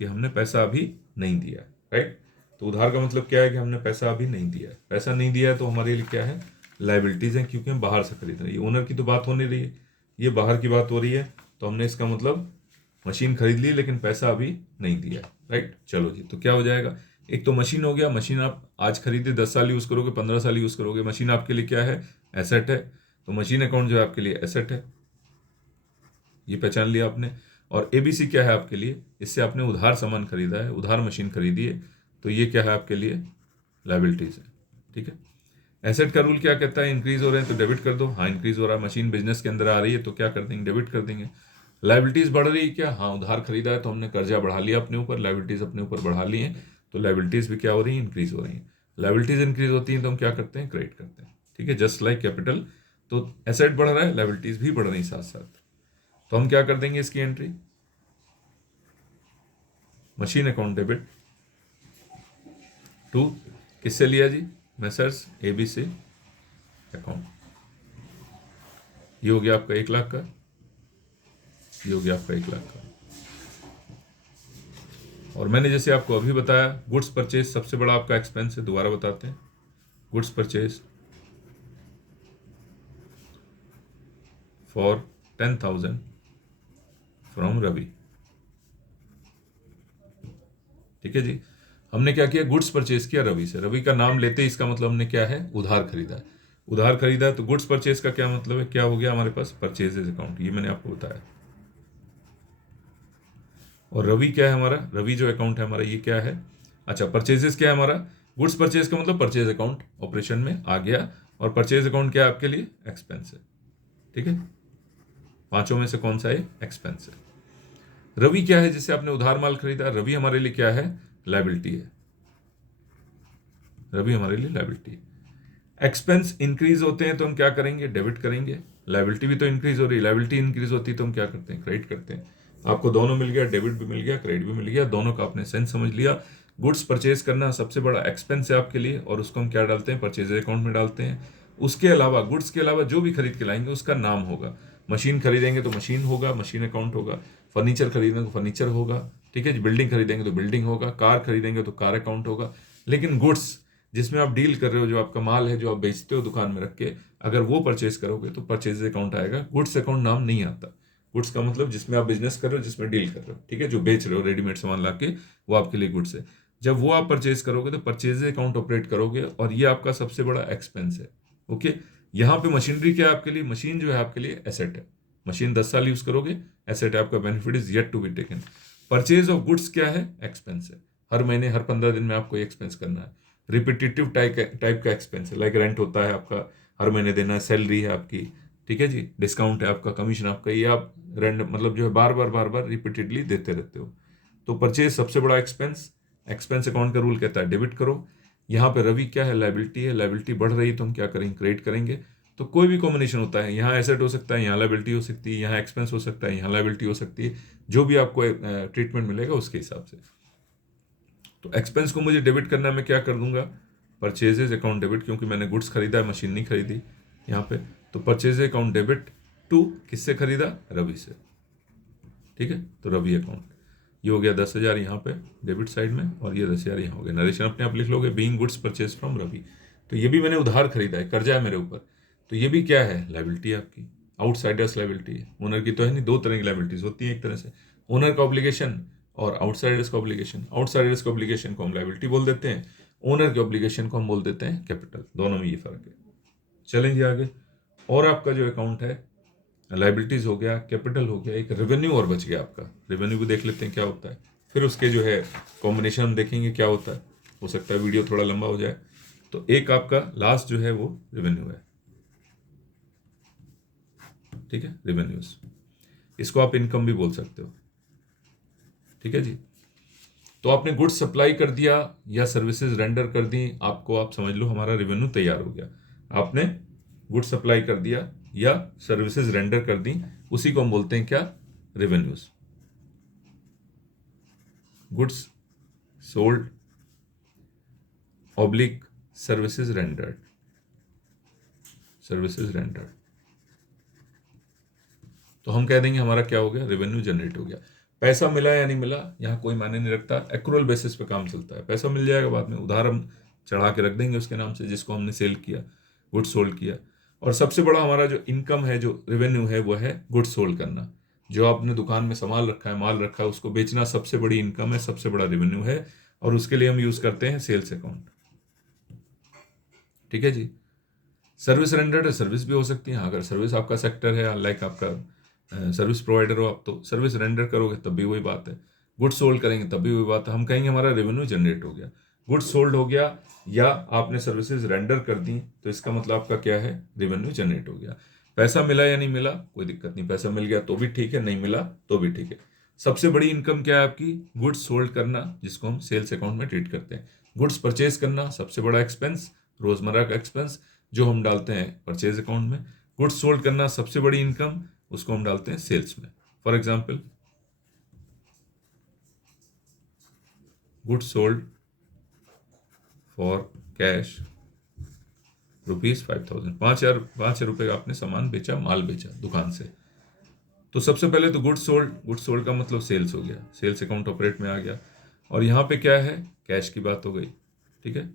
कि हमने पैसा अभी नहीं दिया, राइट। तो उधार का मतलब क्या है? कि हमने पैसा अभी नहीं दिया है। पैसा नहीं दिया है तो हमारे लिए क्या है? लायबिलिटीज है, क्योंकि हम बाहर से खरीद रहे हैं। ये ओनर की तो बात हो नहीं रही है, ये बाहर की बात हो रही है। तो हमने इसका मतलब मशीन खरीद ली लेकिन पैसा अभी नहीं दिया, राइट। चलो जी, तो क्या हो जाएगा? एक तो मशीन हो गया। मशीन आप आज खरीदे, 10 साल यूज करोगे, 15 साल यूज करोगे, मशीन आपके लिए क्या है? एसेट है। तो मशीन अकाउंट जो है आपके लिए एसेट है, ये पहचान लिया आपने। और एबीसी क्या है आपके लिए, इससे आपने उधार सामान खरीदा है, उधार मशीन खरीदी है, तो ये क्या है आपके लिए, लायबिलिटीज है। ठीक है। एसेट का रूल क्या कहता है, इंक्रीज हो रहे हैं तो डेबिट कर दो, हाँ इंक्रीज हो रहा है, मशीन बिजनेस के अंदर आ रही है तो क्या कर देंगे, डेबिट कर देंगे। लायबिलिटीज बढ़ रही है क्या, हाँ उधार खरीदा है तो हमने कर्जा बढ़ा लिया अपने ऊपर, लायबिलिटीज अपने ऊपर बढ़ा ली हैं, तो लायबिलिटीज भी क्या हो रही है, इंक्रीज हो रही है। लायबिलिटीज इंक्रीज होती हैं तो हम क्या करते हैं, क्रेडिट करते हैं। ठीक है, जस्ट लाइक कैपिटल, तो एसेट बढ़ रहा है, लायबिलिटीज भी बढ़ रही है साथ साथ, तो हम क्या कर देंगे इसकी entry, machine account debit to, किससे लिया जी, मेसर्स एबीसी अकाउंट। ये हो गया आपका 1 लाख का, ये हो गया आपका 1 लाख का। और मैंने जैसे आपको अभी बताया, गुड्स परचेज सबसे बड़ा आपका एक्सपेंस है, दोबारा बताते हैं, goods purchase for 10,000 from Ravi. ठीक है जी, हमने क्या किया, गुड्स परचेज किया रवि से, रवि का नाम लेते ही इसका मतलब हमने क्या है, उधार खरीदा है। उधार खरीदा है तो गुड्स परचेज का क्या मतलब है, क्या हो गया हमारे पास, परचेजेज अकाउंट, ये मैंने आपको बताया। और रवि क्या है हमारा, रवि जो अकाउंट है हमारा ये क्या है, अच्छा परचेजेस क्या है हमारा, गुड्स परचेज का मतलब परचेज अकाउंट ऑपरेशन में आ गया, और परचेज अकाउंट क्या है आपके लिए, एक्सपेंस है। ठीक है, पांचों में से कौन सा है, एक्सपेंस है। रवि क्या है, जिससे आपने उधार माल खरीदा, रवि हमारे लिए क्या है, लायबिलिटी है, रवि हमारे लिए लायबिलिटी है। एक्सपेंस इंक्रीज होते हैं तो हम क्या करेंगे, डेबिट करेंगे। लायबिलिटी भी तो इंक्रीज हो रही है, लायबिलिटी इंक्रीज होती है तो हम क्या करते हैं, क्रेडिट करते हैं। आपको दोनों मिल गया, डेबिट भी मिल गया, क्रेडिट भी मिल गया, दोनों का आपने सेंस समझ लिया। गुड्स परचेज करना सबसे बड़ा एक्सपेंस है आपके लिए, और उसको हम क्या डालते हैं, परचेज अकाउंट में डालते हैं। उसके अलावा गुड्स के अलावा जो भी खरीद के लाएंगे उसका नाम होगा, मशीन खरीदेंगे तो मशीन होगा, मशीन अकाउंट होगा, फर्नीचर खरीदेंगे तो फर्नीचर होगा, ठीक है जी, बिल्डिंग खरीदेंगे तो बिल्डिंग होगा, कार खरीदेंगे तो कार अकाउंट होगा। लेकिन गुड्स जिसमें आप डील कर रहे हो, जो आपका माल है जो आप बेचते हो दुकान में रख के, अगर वो परचेज करोगे तो परचेज अकाउंट आएगा, गुड्स अकाउंट नाम नहीं आता। गुड्स का मतलब जिसमें आप बिजनेस कर रहे हो, जिसमें डील कर रहे हो, ठीक है, जो बेच रहे हो रेडीमेड सामान ला के, वो आपके लिए गुड्स है। जब वो आप परचेज करोगे तो परचेज अकाउंट ऑपरेट करोगे, और ये आपका सबसे बड़ा एक्सपेंस है। ओके, यहाँ पे मशीनरी क्या है आपके लिए, मशीन जो है आपके लिए एसेट है, मशीन 10 साल यूज करोगे, एसेट है आपका, benefit is yet to be taken. Purchase of goods क्या है, एक्सपेंस है, हर महीने हर 15 दिन में आपको एक्सपेंस करना है। रिपीटेटिव टाइप का एक्सपेंस है, लाइक रेंट होता है आपका, हर महीने देना है, सैलरी है आपकी, ठीक है जी, डिस्काउंट है आपका, कमीशन आपका, ये आप रेंट मतलब जो है बार बार रिपीटेडली देते रहते हो। तो परचेज सबसे बड़ा एक्सपेंस, एक्सपेंस अकाउंट का रूल कहता है डेबिट करो। यहाँ पे रवि क्या है, लायबिलिटी है, लायबिलिटी बढ़ रही है तो हम क्या करेंगे, क्रेडिट करेंगे। तो कोई भी कॉम्बिनेशन होता है, यहाँ एसेट हो सकता है, यहाँ लायबिलिटी हो सकती है, यहाँ एक्सपेंस हो सकता है, यहाँ लायबिलिटी हो सकती है, जो भी आपको ट्रीटमेंट मिलेगा उसके हिसाब से। तो एक्सपेंस को मुझे डेबिट करना, मैं क्या कर दूंगा, परचेजेज अकाउंट डेबिट, क्योंकि मैंने गुड्स खरीदा है, मशीन नहीं खरीदी यहाँ पे, तो परचेज अकाउंट डेबिट टू, किससे खरीदा, रवि से। ठीक है, तो रवि अकाउंट, ये हो गया 10,000 यहाँ पे डेबिट साइड में, और ये 10,000 यहाँ हो गया। नरेशन अपने आप लिख लोगे, being goods purchase from Ravi, तो ये भी मैंने उधार खरीदा है, कर्जा है मेरे ऊपर, तो ये भी क्या है, लायबिलिटी है आपकी, आउटसाइडर्स लायबिलिटी है, ओनर की तो है नहीं, दो तरह की लायबिलिटीज होती है, एक तरह से ओनर का ऑब्लिगेशन और आउटसाइडर्स का ऑब्लिगेशन। आउटसाइडर्स का ऑब्लिगेशन को हम लायबिलिटी बोल देते हैं, ओनर के ऑब्लिगेशन को हम बोल देते हैं कैपिटल, दोनों में ये फर्क है। चलेंगे आगे, और आपका जो अकाउंट है, लाइबिलिटीज हो गया, कैपिटल हो गया, एक रेवेन्यू और बच गया आपका, रेवेन्यू भी देख लेते हैं क्या होता है, फिर उसके जो है कॉम्बिनेशन हम देखेंगे क्या होता है, हो सकता है वीडियो थोड़ा लंबा हो जाए। तो एक आपका लास्ट जो है वो रेवेन्यू है, ठीक है, रेवेन्यूज, इसको आप इनकम भी बोल सकते हो। ठीक है जी, तो आपने गुड्स सप्लाई कर दिया या सर्विसेज रेंडर कर दी, आपको आप समझ लो हमारा रेवेन्यू तैयार हो गया। आपने गुड्स सप्लाई कर दिया या सर्विसेज रेंडर कर दी, उसी को हम बोलते हैं क्या, revenues. Goods sold oblique services rendered, services rendered, तो हम कह देंगे हमारा क्या हो गया, रेवेन्यू जनरेट हो गया। पैसा मिला या नहीं मिला यहाँ कोई मायने नहीं रखता, एक्रूअल बेसिस पे काम चलता है, पैसा मिल जाएगा बाद में, उधार हम चढ़ा के रख देंगे उसके नाम से जिसको हमने सेल किया, गुड्स सोल्ड किया। और सबसे बड़ा हमारा जो इनकम है, जो रेवेन्यू है, वो है गुड्स सोल्ड करना, जो आपने दुकान में सामान रखा है, माल रखा है, उसको बेचना सबसे बड़ी इनकम है, सबसे बड़ा रेवेन्यू है, और उसके लिए हम यूज करते हैं सेल्स अकाउंट। ठीक है जी, सर्विस रेंडर्ड है, सर्विस भी हो सकती है। अगर सर्विस आपका सेक्टर है, लाइक आपका सर्विस प्रोवाइडर हो आप, तो सर्विस रेंडर करोगे तब भी वही बात है। गुड्स सोल्ड करेंगे तब भी वही बात है। हम कहेंगे हमारा रेवेन्यू जनरेट हो गया, गुड्स सोल्ड हो गया, या आपने सर्विसेज रेंडर कर दी, तो इसका मतलब आपका क्या है, रेवेन्यू जनरेट हो गया। पैसा मिला या नहीं मिला कोई दिक्कत नहीं, पैसा मिल गया तो भी ठीक है, नहीं मिला तो भी ठीक है। सबसे बड़ी इनकम क्या है आपकी, गुड्स सोल्ड करना, जिसको हम सेल्स अकाउंट में ट्रीट करते हैं। गुड्स परचेज करना सबसे बड़ा एक्सपेंस, रोजमर्रा का एक्सपेंस, जो हम डालते हैं परचेज अकाउंट में। गुड्स सोल्ड करना सबसे बड़ी इनकम, उसको हम डालते हैं सेल्स में। For example, goods sold for cash ₹5,000, 5,000 रुपये का आपने सामान बेचा, माल बेचा दुकान से। तो सबसे पहले तो गुड्स सोल्ड, गुड्स सोल्ड का मतलब सेल्स हो गया, सेल्स अकाउंट ऑपरेट में आ गया। और यहाँ पे क्या है, कैश की बात हो गई, ठीक है।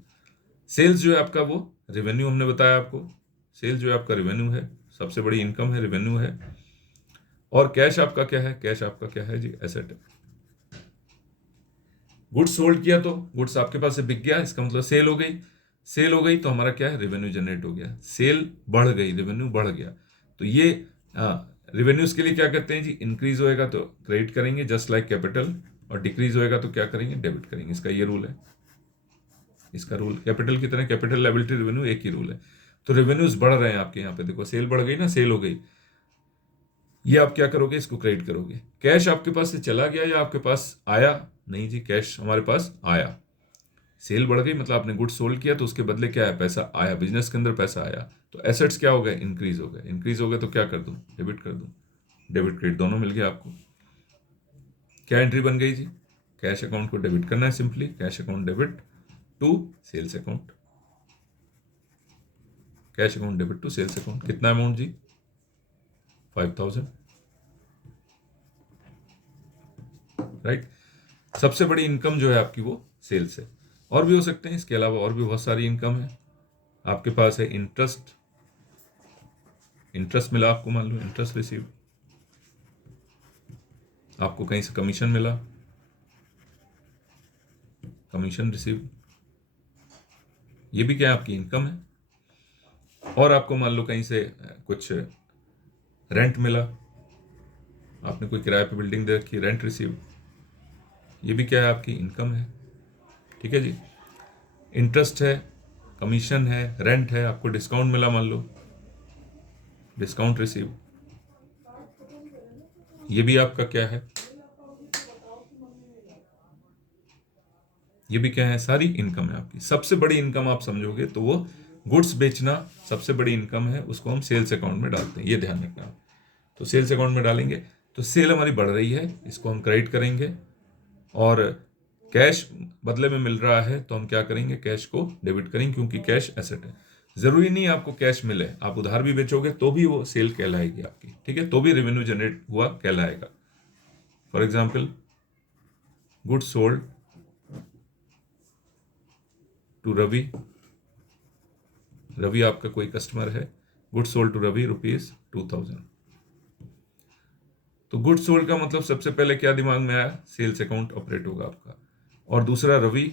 सेल्स जो है आपका वो रेवेन्यू, हमने बताया आपको, सेल्स जो है आपका रेवेन्यू है, सबसे बड़ी इनकम है, रेवेन्यू है। और कैश आपका क्या है, कैश आपका क्या है जी, एसेट है। गुड्स सोल्ड किया तो गुड्स आपके पास से बिक गया, इसका मतलब सेल हो गई, सेल हो गई तो हमारा क्या है, रेवेन्यू जनरेट हो गया। सेल बढ़ गई, रेवेन्यू बढ़ गया। तो ये रेवेन्यूज के लिए क्या करते हैं जी, इंक्रीज होएगा तो क्रेडिट करेंगे जस्ट लाइक कैपिटल, और डिक्रीज होएगा तो क्या करेंगे, डेबिट करेंगे। इसका ये रूल है, इसका रूल कैपिटल की तरह, कैपिटल लायबिलिटी रेवेन्यू एक ही रूल है। तो रेवेन्यूज बढ़ रहे हैं आपके, यहाँ पे देखो सेल बढ़ गई ना, सेल हो गई, ये आप क्या करोगे, इसको क्रेडिट करोगे। कैश आपके पास से चला गया या आपके पास आया, नहीं जी, कैश हमारे पास आया। सेल बढ़ गई मतलब आपने गुड्स सोल्ड किया तो उसके बदले क्या है, पैसा आया, बिजनेस के अंदर पैसा आया। तो एसेट्स क्या हो गए, इंक्रीज हो गए, इंक्रीज हो गए तो क्या कर दूं, डेबिट कर दूं। डेबिट क्रेडिट दोनों मिल गया आपको। क्या एंट्री बन गई जी, कैश अकाउंट को डेबिट करना है, simply cash account debit to sales account, cash account debit to sales account. कितना अमाउंट जी, 5,000, राइट। सबसे बड़ी इनकम जो है आपकी वो सेल्स है। और भी हो सकते हैं, इसके अलावा और भी बहुत सारी इनकम है। आपके पास है इंटरेस्ट, इंटरेस्ट मिला आपको, मान लो इंटरेस्ट रिसीव, आपको कहीं से कमीशन मिला, कमीशन रिसीव, ये भी क्या है, आपकी इनकम है। और आपको मान लो कहीं से कुछ रेंट मिला, आपने कोई किराए पे बिल्डिंग दे रखी, रेंट रिसीव, ये भी क्या है, आपकी इनकम है, ठीक है जी। इंटरेस्ट है, कमीशन है, रेंट है, आपको डिस्काउंट मिला मान लो, डिस्काउंट रिसीव, ये भी आपका क्या है, ये भी क्या है, सारी इनकम है आपकी। सबसे बड़ी इनकम आप समझोगे तो वो गुड्स बेचना सबसे बड़ी इनकम है, उसको हम सेल्स अकाउंट में डालते हैं, ये ध्यान रखना। तो सेल्स अकाउंट में डालेंगे तो सेल हमारी बढ़ रही है, इसको हम क्रेडिट करेंगे। और कैश बदले में मिल रहा है तो हम क्या करेंगे, कैश को डेबिट करेंगे, क्योंकि कैश एसेट है। जरूरी नहीं आपको कैश मिले, आप उधार भी बेचोगे तो भी वो सेल कहलाएगी आपकी, ठीक है, तो भी रेवेन्यू जनरेट हुआ कहलाएगा। For example, goods sold to Ravi, Ravi आपका कोई कस्टमर है, गुड्स सोल्ड टू रवि ₹2,000। तो गुड्स सोल्ड का मतलब सबसे पहले क्या दिमाग में आया, सेल्स अकाउंट ऑपरेट होगा आपका। और दूसरा रवि,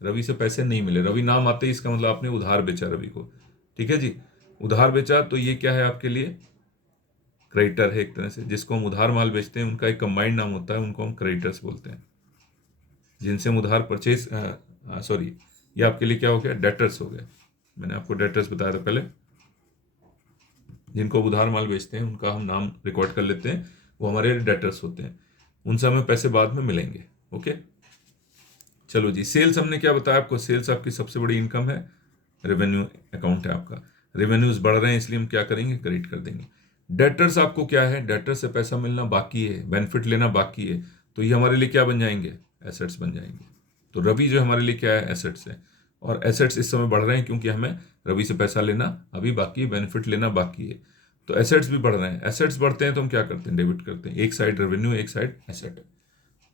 रवि से पैसे नहीं मिले, रवि नाम आते ही इसका मतलब आपने उधार बेचा रवि को, ठीक है जी, उधार बेचा। तो ये क्या है आपके लिए, क्रेडिटर है एक तरह से। जिसको हम उधार माल बेचते हैं उनका एक कंबाइंड नाम होता है, उनको हम क्रेडिटर्स बोलते हैं। जिनसे हम उधार परचेज, सॉरी, ये आपके लिए क्या हो गया, डेटर्स हो गया। मैंने आपको डेटर्स बताया था पहले। जिनको उधार माल बेचते हैं उनका हम नाम रिकॉर्ड कर लेते हैं, वो हमारे डेटर्स होते हैं, उनसे हमें पैसे बाद में मिलेंगे, ओके। चलो जी, सेल्स हमने क्या बताया आपको, सेल्स आपकी सबसे बड़ी इनकम है, रेवेन्यू अकाउंट है आपका। रेवेन्यूज बढ़ रहे हैं इसलिए हम क्या करेंगे, क्रेडिट कर देंगे। डेटर्स आपको क्या है, डेटर्स से पैसा मिलना बाकी है, बेनिफिट लेना बाकी है, तो ये हमारे लिए क्या बन जाएंगे, एसेट्स बन जाएंगे। तो रवि जो हमारे लिए क्या है, एसेट्स है। और एसेट्स इस समय बढ़ रहे हैं क्योंकि हमें रवि से पैसा लेना अभी बाकी है, बेनिफिट लेना बाकी है। तो एसेट्स भी बढ़ रहे हैं, एसेट्स बढ़ते हैं तो हम क्या करते हैं, डेबिट करते हैं। एक साइड रेवेन्यू, एक साइड एसेट है।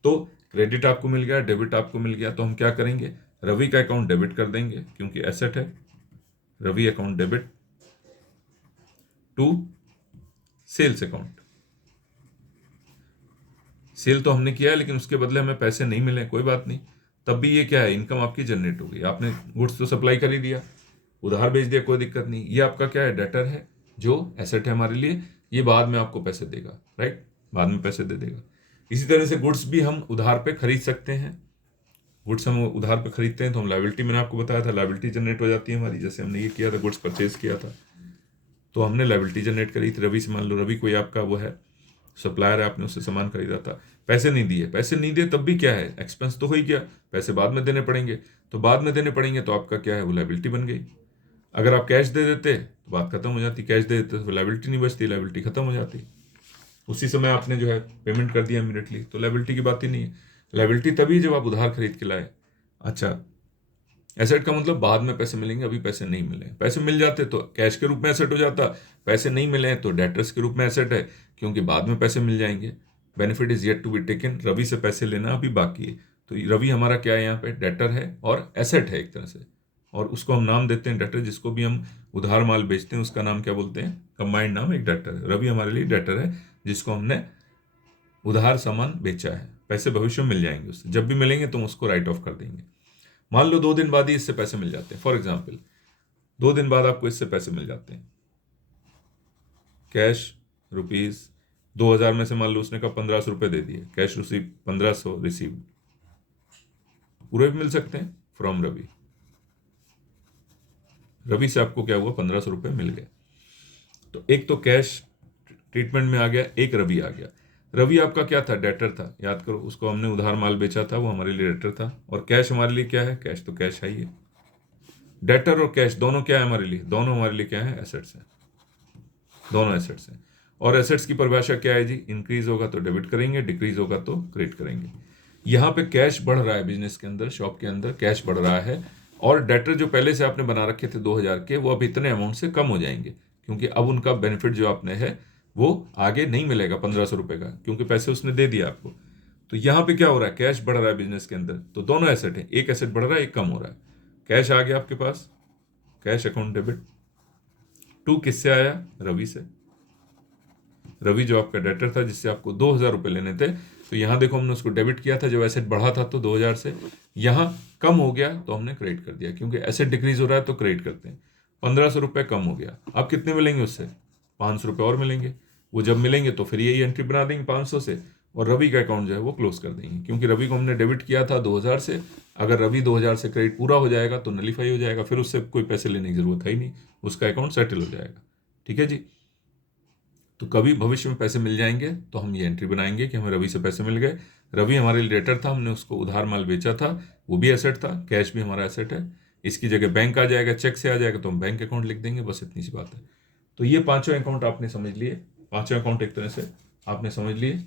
तो क्रेडिट आपको मिल गया, डेबिट आपको मिल गया, तो हम क्या करेंगे, रवि का अकाउंट डेबिट कर देंगे क्योंकि एसेट है, Ravi account debit to sales account. Sale तो हमने किया है लेकिन उसके बदले हमें पैसे नहीं मिले, कोई बात नहीं, तब भी ये क्या है, इनकम आपकी जनरेट हो गई। आपने गुड्स तो सप्लाई कर ही दिया, उधार बेच दिया कोई दिक्कत नहीं, ये आपका क्या है, डेटर है जो एसेट है हमारे लिए, ये बाद में आपको पैसे देगा, राइट, बाद में पैसे दे देगा। इसी तरह से गुड्स भी हम उधार पे खरीद सकते हैं, गुड्स हम उधार पे खरीदते हैं तो हम लायबिलिटी, मैंने आपको बताया था लायबिलिटी जनरेट हो जाती है हमारी। जैसे हमने ये किया था, गुड्स परचेज किया था तो हमने लायबिलिटी जनरेट करी थी रवि से। मान लो रवि कोई आपका वो है सप्लायर है, आपने उससे सामान खरीदा था, पैसे नहीं दिए, पैसे नहीं दिए तब भी क्या है, एक्सपेंस तो हो ही गया, पैसे बाद में देने पड़ेंगे, तो बाद में देने पड़ेंगे तो आपका क्या है, वो लायबिलिटी बन गई। अगर आप कैश दे देते तो बात खत्म हो जाती, कैश दे देते तो लायबिलिटी नहीं बचती, लायबिलिटी खत्म हो जाती, उसी समय आपने जो है पेमेंट कर दिया इमीडिएटली, तो लायबिलिटी की बात ही नहीं है। लायबिलिटी तभी जब आप उधार खरीद के लाए। अच्छा, एसेट का मतलब बाद में पैसे मिलेंगे, अभी पैसे नहीं मिले, पैसे मिल जाते तो कैश के रूप में एसेट हो जाता, पैसे नहीं मिले तो डेटर्स के रूप में एसेट है, क्योंकि बाद में पैसे मिल जाएंगे। Benefit is yet to be taken, Ravi से पैसे लेना अभी बाकी है, तो रवि हमारा क्या है, यहाँ पे डेटर है और एसेट है एक तरह से, और उसको हम नाम देते हैं डेटर। जिसको भी हम उधार माल बेचते हैं उसका नाम क्या बोलते हैं, कंबाइंड नाम एक डेटर है। रवि हमारे लिए डेटर है जिसको हमने उधार सामान बेचा है, पैसे भविष्य में मिल जाएंगे उससे, जब भी मिलेंगे तो हम उसको राइट ऑफ कर देंगे। मान लो 2 दिन बाद ही इससे पैसे मिल जाते हैं, फॉर एग्जाम्पल 2 दिन बाद आपको इससे पैसे मिल जाते हैं, कैश ₹2000 में से मान लो उसने कहा 1500 दे दिए, कैश रिसीव 1500 रिसीव, पूरे भी मिल सकते हैं फ्रॉम रवि। रवि से आपको क्या हुआ, 1500 मिल गए। तो एक तो कैश ट्रीटमेंट में आ गया, एक रवि आ गया। रवि आपका क्या था, डेटर था, याद करो, उसको हमने उधार माल बेचा था, वो हमारे लिए डेटर था। और कैश हमारे लिए क्या है, कैश तो कैश है ही है। डेटर और कैश दोनों क्या है हमारे लिए, दोनों हमारे लिए क्या है, एसेट्स हैं, दोनों एसेट्स हैं। और एसेट्स की परिभाषा क्या है जी, इंक्रीज होगा तो डेबिट करेंगे, डिक्रीज होगा तो क्रेडिट करेंगे। यहाँ पे कैश बढ़ रहा है, बिजनेस के अंदर, शॉप के अंदर कैश बढ़ रहा है, और डेटर जो पहले से आपने बना रखे थे 2000 के, वो अब इतने अमाउंट से कम हो जाएंगे, क्योंकि अब उनका बेनिफिट जो आपने है वो आगे नहीं मिलेगा 1500 का, क्योंकि पैसे उसने दे दिया आपको। तो यहाँ पे क्या हो रहा है, कैश बढ़ रहा है बिजनेस के अंदर, तो दोनों एसेट है, एक एसेट बढ़ रहा है, एक कम हो रहा है। कैश आ गया आपके पास, कैश अकाउंट डेबिट टू, किससे आया, रवि से। रवि जो आपका डेटर था जिससे आपको 2000 लेने थे, तो यहाँ देखो हमने उसको डेबिट किया था जब एसेट बढ़ा था तो 2000 से, यहाँ कम हो गया तो हमने क्रेडिट कर दिया, क्योंकि एसेट डिक्रीज हो रहा है तो क्रेडिट करते हैं। 1500 कम हो गया, अब कितने मिलेंगे उससे, 500 और मिलेंगे। वो जब मिलेंगे तो फिर यही एंट्री बना देंगे 500 से, और रवि का अकाउंट जो है वो क्लोज कर देंगे, क्योंकि रवि को हमने डेबिट किया था 2000 से। अगर रवि 2000 से क्रेडिट पूरा हो जाएगा तो नलीफाई हो जाएगा, फिर उससे कोई पैसे लेने की जरूरत है ही नहीं, उसका अकाउंट सेटल हो जाएगा। ठीक है जी। तो कभी भविष्य में पैसे मिल जाएंगे तो हम ये एंट्री बनाएंगे कि हमें रवि से पैसे मिल गए। रवि हमारे लिए डेटर था, हमने उसको उधार माल बेचा था, वो भी एसेट था, कैश भी हमारा एसेट है। इसकी जगह बैंक आ जाएगा, चेक से आ जाएगा तो हम बैंक अकाउंट लिख देंगे, बस इतनी सी बात है। तो ये पांचों अकाउंट आपने समझ लिए, पांचों अकाउंट एक तरह से आपने समझ लिए।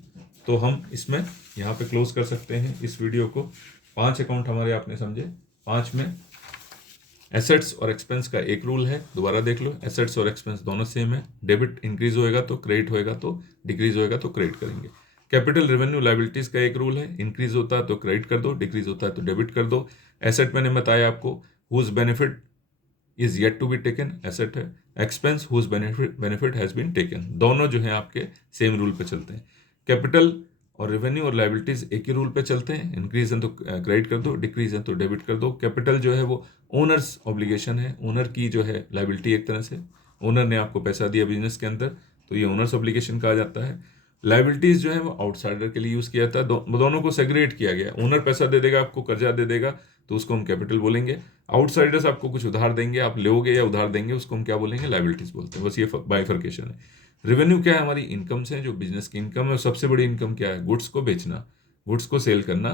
तो हम इसमें यहाँ पे क्लोज कर सकते हैं इस वीडियो को। 5 अकाउंट हमारे आपने समझे, 5 में एसेट्स और एक्सपेंस का एक रूल है, दोबारा देख लो, एसेट्स और एक्सपेंस दोनों सेम है। डेबिट इंक्रीज होएगा तो क्रेडिट होएगा, तो डिक्रीज होएगा तो क्रेडिट करेंगे। कैपिटल रेवेन्यू लायबिलिटीज का एक रूल है, इंक्रीज होता है तो क्रेडिट कर दो, डिक्रीज होता है तो डेबिट कर दो। एसेट मैंने बताया आपको, whose benefit is yet to be taken, asset है। Expense whose benefit has been taken, दोनों जो है आपके सेम रूल पे चलते हैं। कैपिटल और रेवेन्यू और लायबिलिटीज एक ही रूल पे चलते हैं, इंक्रीज है तो क्रेडिट कर दो, डिक्रीज है तो डेबिट कर दो। कैपिटल जो है वो ओनर्स ऑब्लिगेशन है, ओनर की जो है लायबिलिटी, एक तरह से ओनर ने आपको पैसा दिया बिजनेस के अंदर तो ये ओनर्स ऑब्लिगेशन कहा जाता है। लायबिलिटीज जो है वो आउटसाइडर के लिए यूज किया जाता है, दोनों को सेग्रीगेट किया गया। ओनर पैसा दे देगा आपको, कर्जा दे देगा तो उसको हम कैपिटल बोलेंगे। आउटसाइडर्स आपको कुछ उधार देंगे, आप लोगे या उधार देंगे, उसको हम क्या बोलेंगे, लायबिलिटीज बोलते हैं। बस ये बाइफर्केशन है। रेवेन्यू क्या है, हमारी इनकम से, जो बिजनेस की इनकम है। सबसे बड़ी इनकम क्या है, गुड्स को बेचना, गुड्स को सेल करना,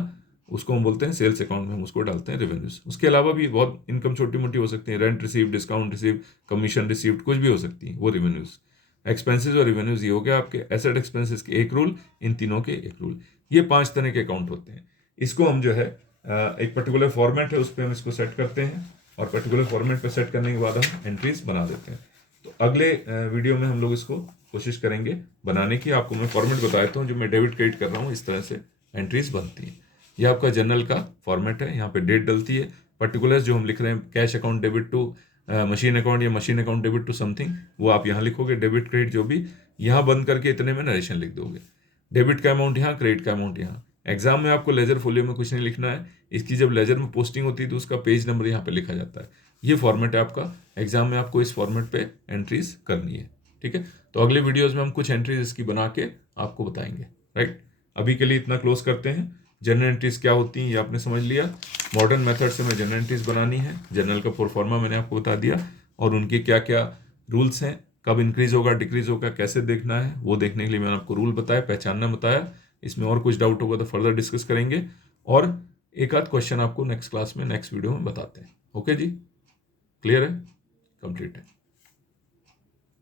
उसको हम बोलते हैं सेल्स अकाउंट में, हम उसको डालते हैं रेवेन्यूज। उसके अलावा भी बहुत इनकम छोटी मोटी हो सकती है, rent receive, discount receive, commission received, कुछ भी हो सकती है, वो रेवेन्यूज। एक्सपेंसेस और रेवेन्यूज ये हो गया आपके। एसेट एक्सपेंसेस के एक रूल, इन तीनों के एक रूल। ये 5 तरह के अकाउंट होते हैं। इसको हम जो है एक पर्टिकुलर फॉर्मेट है उस पर हम इसको सेट करते हैं, और पर्टिकुलर फॉर्मेट पे सेट करने के बाद हम एंट्रीज बना देते हैं। तो अगले वीडियो में हम लोग इसको कोशिश करेंगे बनाने की। आपको मैं फॉर्मेट बता देता हूँ, जो मैं डेबिट क्रेडिट कर रहा हूँ, इस तरह से एंट्रीज बनती हैं। ये आपका जनरल का फॉर्मेट है, यहाँ पे डेट डलती है, पर्टिकुलर्स जो हम लिख रहे हैं, cash account debit to machine account या machine account debit to something, वो आप यहाँ लिखोगे। डेबिट क्रेडिट जो भी यहाँ बंद करके इतने में नरेशन लिख दोगे। डेबिट का अमाउंट यहाँ, क्रेडिट का अमाउंट यहाँ। एग्जाम में आपको लेजर फोलियो में कुछ नहीं लिखना है, इसकी जब लेजर में पोस्टिंग होती है तो उसका पेज नंबर यहाँ पे लिखा जाता है। ये फॉर्मेट है आपका, एग्जाम में आपको इस फॉर्मेट पे एंट्रीज करनी है, ठीक है। तो अगले वीडियोस में हम कुछ एंट्रीज इसकी बना के आपको बताएंगे, राइट। अभी के लिए इतना क्लोज करते हैं। जनरल एंट्रीज क्या होती हैं ये आपने समझ लिया। मॉडर्न मेथड से मैं जनरल एंट्रीज बनानी है, जनरल का प्रोफार्मा मैंने आपको बता दिया, और उनके क्या क्या रूल्स हैं, कब इंक्रीज होगा डिक्रीज होगा कैसे देखना है वो देखने के लिए मैंने आपको रूल बताया, पहचानना बताया। इसमें और कुछ डाउट होगा तो फर्दर डिस्कस करेंगे, और एक आध क्वेश्चन आपको नेक्स्ट क्लास में नेक्स्ट वीडियो में बताते हैं। ओके जी, क्लियर है, कंप्लीट है।